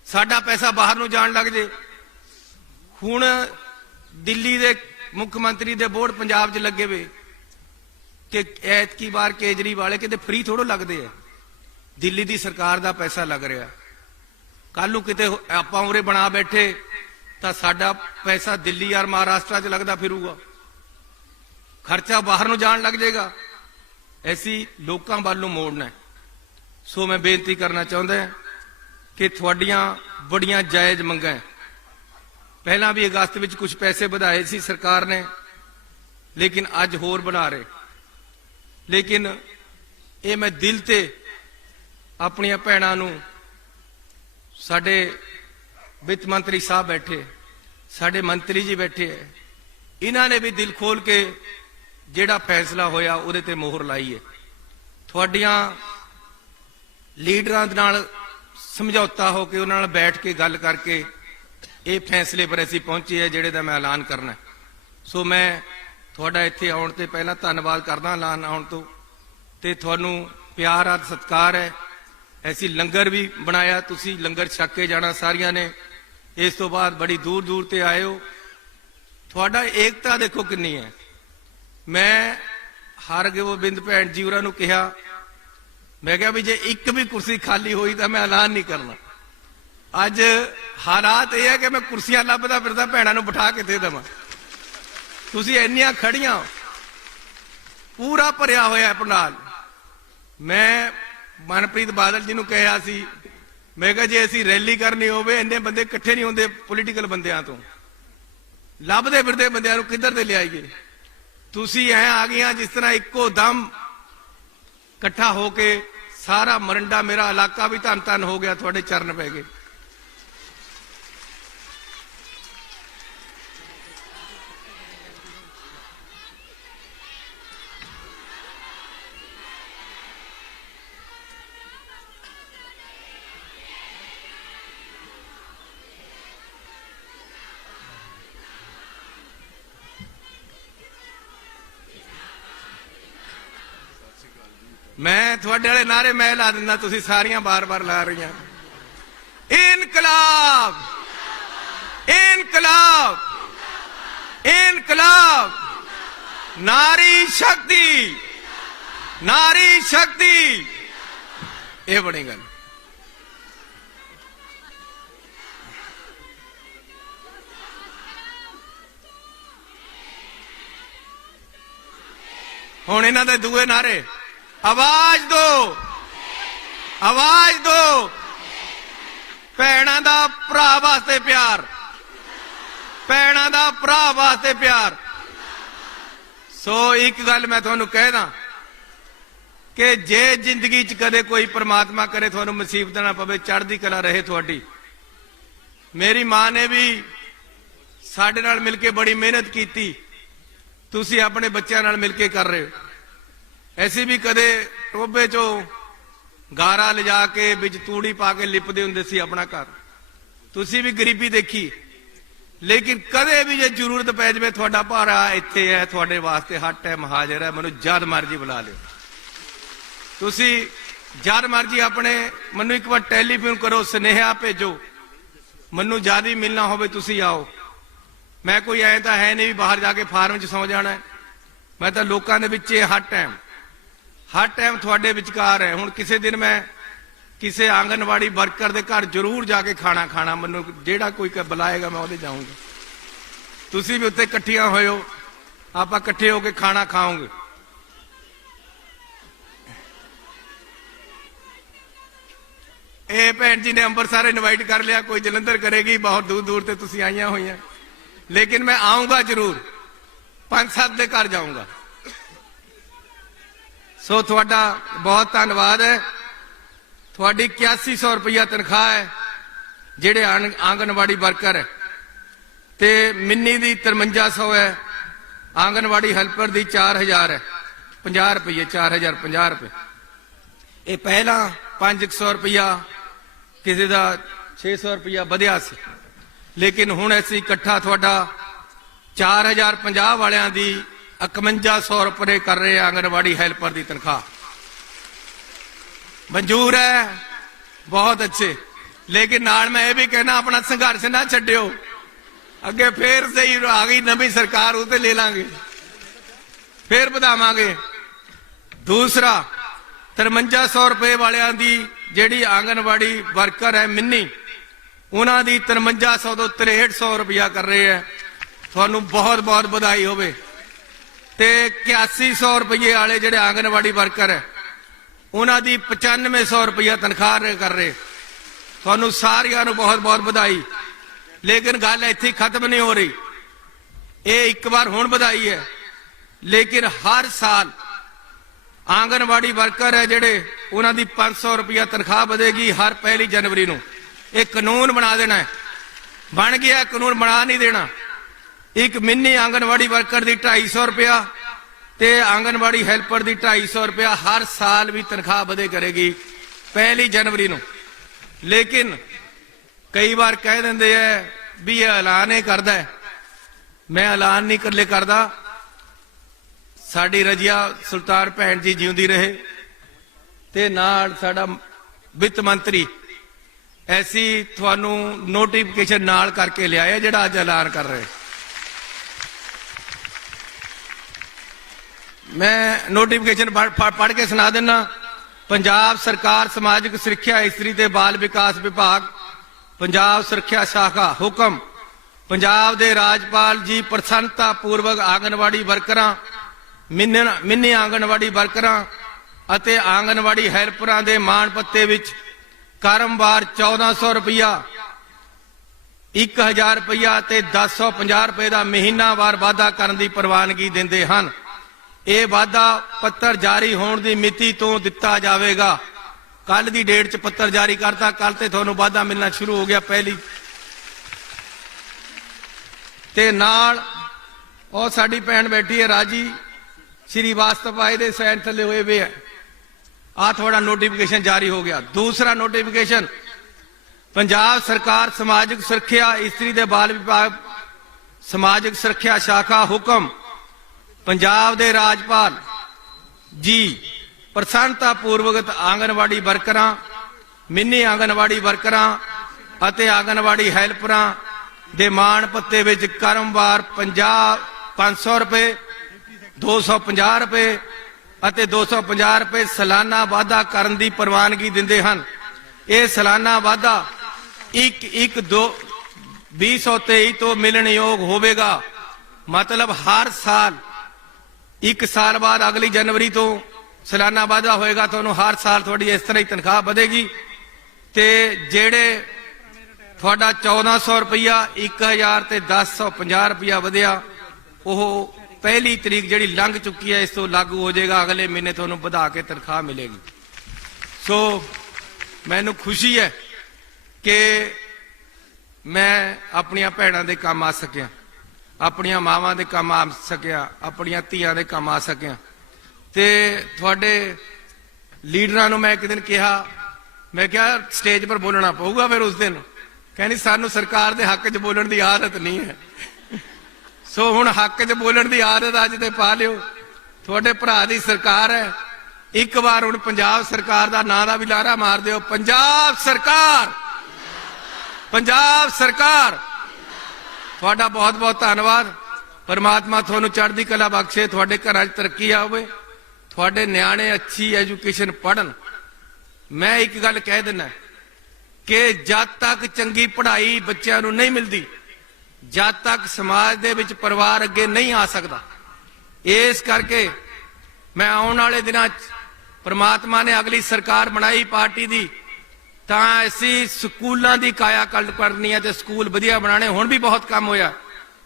ਸਾਡਾ ਪੈਸਾ ਬਾਹਰ ਨੂੰ ਜਾਣ ਲੱਗ ਜੇ। ਹੁਣ ਦਿੱਲੀ ਦੇ ਮੁੱਖ ਮੰਤਰੀ ਦੇ ਬੋਰਡ ਪੰਜਾਬ 'ਚ ਲੱਗੇ ਵੇ ਕਿ ਐਤਕੀ ਵਾਰ ਕੇਜਰੀਵਾਲ ਕਿਤੇ ਫ੍ਰੀ ਥੋੜੋ ਲੱਗਦੇ ਆ, ਦਿੱਲੀ ਦੀ ਸਰਕਾਰ ਦਾ ਪੈਸਾ ਲੱਗ ਰਿਹਾ। ਕੱਲ ਨੂੰ ਕਿਤੇ ਆਪਾਂ ਉਰੇ ਬਣਾ ਬੈਠੇ ਤਾਂ ਸਾਡਾ ਪੈਸਾ ਦਿੱਲੀ ਔਰ ਮਹਾਰਾਸ਼ਟਰ 'ਚ ਲੱਗਦਾ ਫਿਰੂਗਾ, ਖਰਚਾ ਬਾਹਰ ਨੂੰ ਜਾਣ ਲੱਗ ਜਾਏਗਾ। ਐਸੀ ਲੋਕਾਂ ਵੱਲੋਂ ਮੋੜਨਾ। ਸੋ ਮੈਂ ਬੇਨਤੀ ਕਰਨਾ ਚਾਹੁੰਦਾ ਕਿ ਤੁਹਾਡੀਆਂ ਬੜੀਆਂ ਜਾਇਜ਼ ਮੰਗਾਂ, ਪਹਿਲਾਂ ਵੀ ਅਗਸਤ ਵਿੱਚ ਕੁਝ ਪੈਸੇ ਵਧਾਏ ਸੀ ਸਰਕਾਰ ਨੇ, ਲੇਕਿਨ ਅੱਜ ਹੋਰ ਬਣਾ ਰਹੇ। ਲੇਕਿਨ ਇਹ ਮੈਂ ਦਿਲ ਤੇ ਆਪਣੀਆਂ ਭੈਣਾਂ ਨੂੰ, ਸਾਡੇ ਵਿੱਤ ਮੰਤਰੀ ਸਾਹਿਬ ਬੈਠੇ, ਸਾਡੇ ਮੰਤਰੀ ਜੀ ਬੈਠੇ ਹੈ, ਇਹਨਾਂ ਨੇ ਵੀ ਦਿਲ ਖੋਲ ਕੇ ਜਿਹੜਾ ਫੈਸਲਾ ਹੋਇਆ ਉਹਦੇ ਤੇ ਮੋਹਰ ਲਾਈ ਹੈ। ਤੁਹਾਡੀਆਂ ਲੀਡਰਾਂ ਦੇ ਨਾਲ ਸਮਝੌਤਾ ਹੋ ਕੇ ਉਹਨਾਂ ਨਾਲ ਬੈਠ ਕੇ ਗੱਲ ਕਰਕੇ ਇਹ ਫੈਸਲੇ ਪਰ ਅਸੀਂ ਪਹੁੰਚੇ ਆ ਜਿਹੜੇ ਦਾ ਮੈਂ ਐਲਾਨ ਕਰਨਾ। ਸੋ ਮੈਂ ਤੁਹਾਡਾ ਇੱਥੇ ਆਉਣ ਤੇ ਪਹਿਲਾਂ ਧੰਨਵਾਦ ਕਰਦਾ ਐਲਾਨ ਆਉਣ ਤੋਂ, ਤੇ ਤੁਹਾਨੂੰ ਪਿਆਰ ਔਰ ਸਤਿਕਾਰ ਹੈ। ਐਸੀ ਲੰਗਰ ਵੀ ਬਣਾਇਆ, ਤੁਸੀਂ ਲੰਗਰ ਛਕ ਕੇ ਜਾਣਾ ਸਾਰਿਆਂ ਨੇ। ਇਸ ਤੋਂ ਬਾਅਦ ਬੜੀ ਦੂਰ ਦੂਰ ਤੇ ਆਏ ਹੋ, ਤੁਹਾਡਾ ਏਕਤਾ ਦੇਖੋ ਕਿੰਨੀ ਹੈ। ਮੈਂ ਹਰਗੋਬਿੰਦ ਭੈਣ ਜੀ ਹੋਰਾਂ ਨੂੰ ਕਿਹਾ, ਮੈਂ ਕਿਹਾ ਵੀ ਜੇ ਇੱਕ ਵੀ ਕੁਰਸੀ ਖਾਲੀ ਹੋਈ ਤਾਂ ਮੈਂ ਐਲਾਨ ਨਹੀਂ ਕਰਨਾ। ਅੱਜ ਹਾਲਾਤ ਇਹ ਹੈ ਕਿ ਮੈਂ ਕੁਰਸੀਆਂ ਲੱਭਦਾ ਫਿਰਦਾ ਭੈਣਾਂ ਨੂੰ ਬਿਠਾ ਕੇ ਦੇ ਦੇਵਾਂ। ਤੁਸੀਂ ਇੰਨੀਆਂ ਖੜੀਆਂ, ਪੂਰਾ ਭਰਿਆ ਹੋਇਆ ਪੰਡਾਲ। ਮੈਂ ਮਨਪ੍ਰੀਤ ਬਾਦਲ ਜੀ ਨੂੰ ਕਿਹਾ ਸੀ, ਮੈਂ ਕਿਹਾ ਜੇ ਅਸੀਂ ਰੈਲੀ ਕਰਨੀ ਹੋਵੇ ਇੰਨੇ ਬੰਦੇ ਇਕੱਠੇ ਨਹੀਂ ਹੁੰਦੇ, ਪੋਲੀਟੀਕਲ ਬੰਦਿਆਂ ਤੋਂ ਲੱਭਦੇ ਫਿਰਦੇ ਬੰਦਿਆਂ ਨੂੰ ਕਿੱਧਰ ਤੇ ਲਿਆਈਏ। ਤੁਸੀਂ ਐ ਆ ਗਈਆਂ ਜਿਸ ਤਰ੍ਹਾਂ ਇੱਕੋ ਦਮ ਇਕੱਠਾ ਹੋ ਕੇ ਸਾਰਾ ਮਰਿੰਡਾ ਮੇਰਾ ਇਲਾਕਾ ਵੀ ਧੰਨ ਧੰਨ ਹੋ ਗਿਆ, ਤੁਹਾਡੇ ਚਰਨ ਪੈ ਗਏ। मैं थोड़े वाले नारे मैं ला दिंदा, तुसी सारियां बार बार ला रही। इनकलाब इनकलाब इनकलाब, नारी शक्ति नारी शक्ति, ये बड़ी गल। हुण इन्हां दे दूए नारे, आवाज दो आवाज दो, भैणां दा भरा वास्ते प्यार, भैणां दा भरा वास्ते प्यार। सो एक गल मैं तुहानू कह दा कि जे जिंदगी च कदे कोई परमात्मा करे तुहानू मुसीबत ना पवे, चढ़दी कला रहे तुहाडी। मेरी मां ने भी साडे नाल मिलके बड़ी मेहनत कीती, तुसी अपने बच्चों नाल मिलके कर रहे हो। ऐसी भी कदे टोबे चो गारा ले जाके बिच तूड़ी पा के लिपदे हुंदे सी अपना घर, तुसी भी गरीबी देखी। लेकिन कदे भी जे जरूरत पै जाए तुहाडा भारा इत्थे है, तुहाडे वास्ते हर टाइम हाजिर है। मैनू जद मर्जी बुला लिओ, तुसी जद मर्जी अपने मैनू एक बार टैलीफोन करो, सुनेहा भेजो, मैनू जद ही मिलना होवे तुसी आओ। मैं कोई ऐ तां है नहीं भी बाहर जाके फार्म च सौ जाना है, मैं तो लोकां दे विच हर टाइम थोड़े विचकार है। हुण किसी दिन मैं किसी आंगनवाड़ी वर्कर दे घर जरूर जाके खाना खाना, मैनू जेड़ा कोई बुलाएगा मैं उहदे जाऊंगा। तुसी भी उत्ते इकट्ठियां होयो, आपां इकट्ठे होके खाना खाओगे। ए भैन जी ने अंबरसर इनवाइट कर लिया, कोई जलंधर करेगी, बहुत दूर दूर से तुसी आईयां होईयां। लेकिन मैं आऊंगा जरूर, 5-7 दे घर जाऊंगा। सो थोड़ा बहुत धन्यवाद है। थोड़ी 8100 रुपया तनख्वाह है जेड़े आंगनवाड़ी वर्कर है, ते मिन्नी दी 5300 है, आंगनवाड़ी हेल्पर दी 4000 है, 50 रुपये 4050 रुपये। ये पहला 500 रुपया किसी का 600 रुपया बढ़िया सी, लेकिन हुण असीं इकट्ठा थोड़ा 4050 वालियां दी 5100 रुपये कर रहे हैं आंगनवाड़ी हेल्पर की तनख्वाह। मंजूर है, बहुत अच्छे। लेकिन नाल मैं ये भी कहना अपना संघर्ष ना छड्डियो, अगे फिर सही आ गई नवी सरकार उसे ले लांगे, फिर बढ़ावांगे। दूसरा 5300 रुपये वालियां दी जेड़ी आंगनवाड़ी वर्कर है मिन्नी, उन्हां दी 5300 तो 6300 रुपया कर रहे हैं। तुहानू बहुत बहुत बधाई होवे। ते 8100 रुपये वाले जेडे आंगनवाड़ी वर्कर है उन्हां दी 9500 रुपया तनख्वाह कर रहे। तुहानू सारियां नू बहुत बहुत बधाई। लेकिन गल इत्थे खत्म नहीं हो रही, ये एक बार हुण बधाई है, लेकिन हर साल आंगनवाड़ी वर्कर है जेडे उन्हां दी 500 रुपया तनख्वाह बढ़ेगी हर 1 जनवरी नू। एक कानून बना देना है, बन गया कानून, बना नहीं देना। एक मिनी आंगनवाड़ी वर्कर की 250 रुपया ते आंगनवाड़ी हेल्पर की 250 रुपया हर साल भी तनख्वाह बढ़े करेगी 1 जनवरी नू। लेकिन कई बार कह देंगे है भी ये ऐलान ही करदा है, मैं ऐलान नहीं करले करदा। साडी रजिया सुल्तान भैन जी जिउंदी रहे, ते नाल साडा वित्त मंत्री ऐसी तुहानू नोटिफिकेशन नाल करके लिया जिहड़ा अज ऐलान कर रहे। मैं नोटिफिकेशन पढ़ के सुना देना। पंजाब सरकार समाजिक सुरक्षा स्त्री ते बाल विकास विभाग पंजाब सुरक्षा शाखा हुक्म पंजाब दे राजपाल जी प्रसन्नता पूर्वक आंगनवाड़ी वर्करां मिनी आंगनवाड़ी वर्करां अते आंगनवाड़ी हेल्परां दे मान पत्ते विच क्रमवार 1400 रुपया 1000 रुपया ते 1050 रुपए का महीनावार वाधा करने की प्रवानगी देंदे हन। ਇਹ ਵਾਅਦਾ ਪੱਤਰ ਜਾਰੀ ਹੋਣ ਦੀ ਮਿਤੀ ਤੋਂ ਦਿੱਤਾ ਜਾਵੇਗਾ। ਕੱਲ ਦੀ ਡੇਟ 'ਚ ਪੱਤਰ ਜਾਰੀ ਕਰਤਾ, ਕੱਲ ਤੇ ਤੁਹਾਨੂੰ ਵਾਅਦਾ ਮਿਲਣਾ ਸ਼ੁਰੂ ਹੋ ਗਿਆ ਪਹਿਲੀ। ਤੇ ਨਾਲ ਉਹ ਸਾਡੀ ਭੈਣ ਬੈਠੀ ਹੈ ਰਾਜੀ श्रीवास्तव आए दे साइन थले हुए वे है। आ थोड़ा नोटिफिकेशन जारी हो गया। दूसरा नोटिफिकेशन पंजाब सरकार समाजिक सुरक्षा स्त्री दे बाल विभाग समाजिक सुरक्षा शाखा हुक्म पंजाब दे राजपाल जी प्रसन्नता पूर्वक आंगनवाड़ी वर्करां मिनी आंगनवाड़ी वर्करां अते आंगनवाड़ी हैल्परां दे मान भत्ते विच क्रमवार 500 रुपए 250 रुपए ਅਤੇ 250 रुपए सालाना वाधा करन दी प्रवानगी दिंदे हन। ਇਹ सालाना वाधा 1/1/2023 ਤੋਂ ਮਿਲਣ ਯੋਗ ਹੋਵੇਗਾ। मतलब हर साल 1 साल बाद अगली जनवरी तो सालाना वाधा होएगा। ਤੁਹਾਨੂੰ हर साल थोड़ी इस तरह ही तनख्वाह ਵਧੇਗੀ। ਤੇ ਜਿਹੜੇ ਤੁਹਾਡਾ 1400 रुपया 1000 ਤੇ 1050 रुपया ਵਧਿਆ ਉਹ पहली तरीक जी लंघ चुकी है, इस तो लागू हो जाएगा। अगले महीने थोनों बढ़ा के तनख्वाह मिलेगी। सो मैनू खुशी है कि मैं अपनिया भैनों के काम आ सकिया, अपनिया मावां के काम आ सकिया, अपनिया धीआं के काम आ सकिया। ते थोड़े लीडरां नूं मैं एक दिन कहा, मैं क्या स्टेज पर बोलना पऊगा। फिर उस दिन कहनी सानू सरकार के हक च बोलने की आदत नहीं है। सो हुण हक च बोलण दी आदत अज ते पा लिओ। थोड़े भरा दी सरकार है। एक बार हुण पंजाब सरकार दा नां दा भी लारा मार दिओ, पंजाब सरकार, पंजाब सरकार। थोड़ा बहुत बहुत धन्नवाद। परमात्मा थोनू चढ़दी कला बख्शे, थोड़े घरां च तरक्की आवे, थोड़े न्याणे अच्छी एजुकेशन पढ़न। मैं एक गल कह दिना कि जद तक चंगी पढ़ाई बच्चों नूं नहीं मिलती, जद तक समाज दे विच परिवार अगे नहीं आ सकता। इस करके मैं आने वाले दिनों परमात्मा ने अगली सरकार बनाई पार्टी दी तां असी स्कूलों की काया कल्ट करनी है, तो स्कूल वधिया बनाने। हुण भी बहुत काम होया,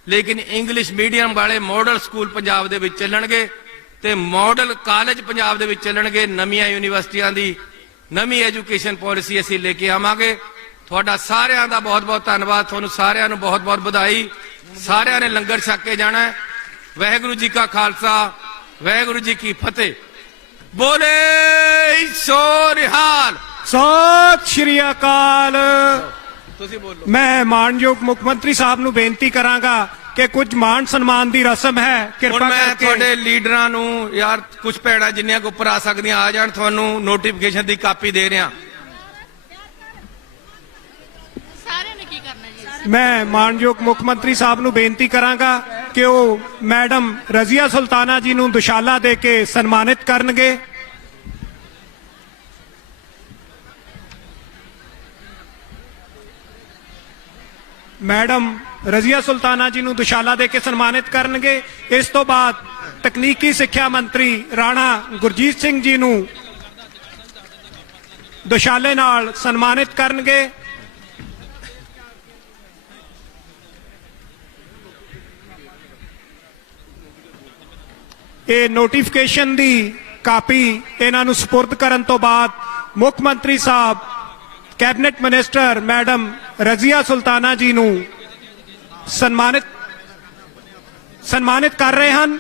लेकिन इंग्लिश मीडियम वाले मॉडल स्कूल पंजाब दे विच चलणगे ते मॉडल कॉलेज पंजाब दे विच चलणगे। नवीं यूनिवर्सिटियां दी नवीं एजुकेशन पॉलिसी असी लेके आवांगे। थोड़ा सारियां दा बहुत बहुत धन्नवाद। थोनू सारियां नू बहुत बहुत बधाई। सारियां ने लंगर छक के जाना है। वाहिगुरू जी का खालसा, वाहिगुरू जी की फतेह। बोले सो निहाल। सत श्री अकाल। तुसी बोलो। मैं मानयोग मुख मंत्री साहब नू बेनती करांगा कि कुछ मान सम्मान दी रस्म है, हुण कृपा मैं करके थोड़े लीडरां नू यार कुछ भैणां जिन्नियां को उपर आ सकदियां आ जाण। थोनू नोटिफिकेशन दी कापी दे रहा। मैं मानयोग मुख मंत्री साहब नू बेनती करांगा कि वो मैडम रजिया सुल्ताना जी नू दुशाला दे के सन्मानित करनगे। मैडम रजिया सुल्ताना जी नू दुशाला दे के सन्मानित करनगे। इस तो बाद तकनीकी सिक्ख्या मंत्री राणा गुरजीत सिंह जी नू दुशाले नाल सन्मानित करनगे। ये नोटिफिकेशन दी कापी इन्हां नूं सुपुर्द करन तो बाद मुख मंत्री साहब cabinet minister madam Razia Sultana ji नूं सन्मानित कर रहे हैं।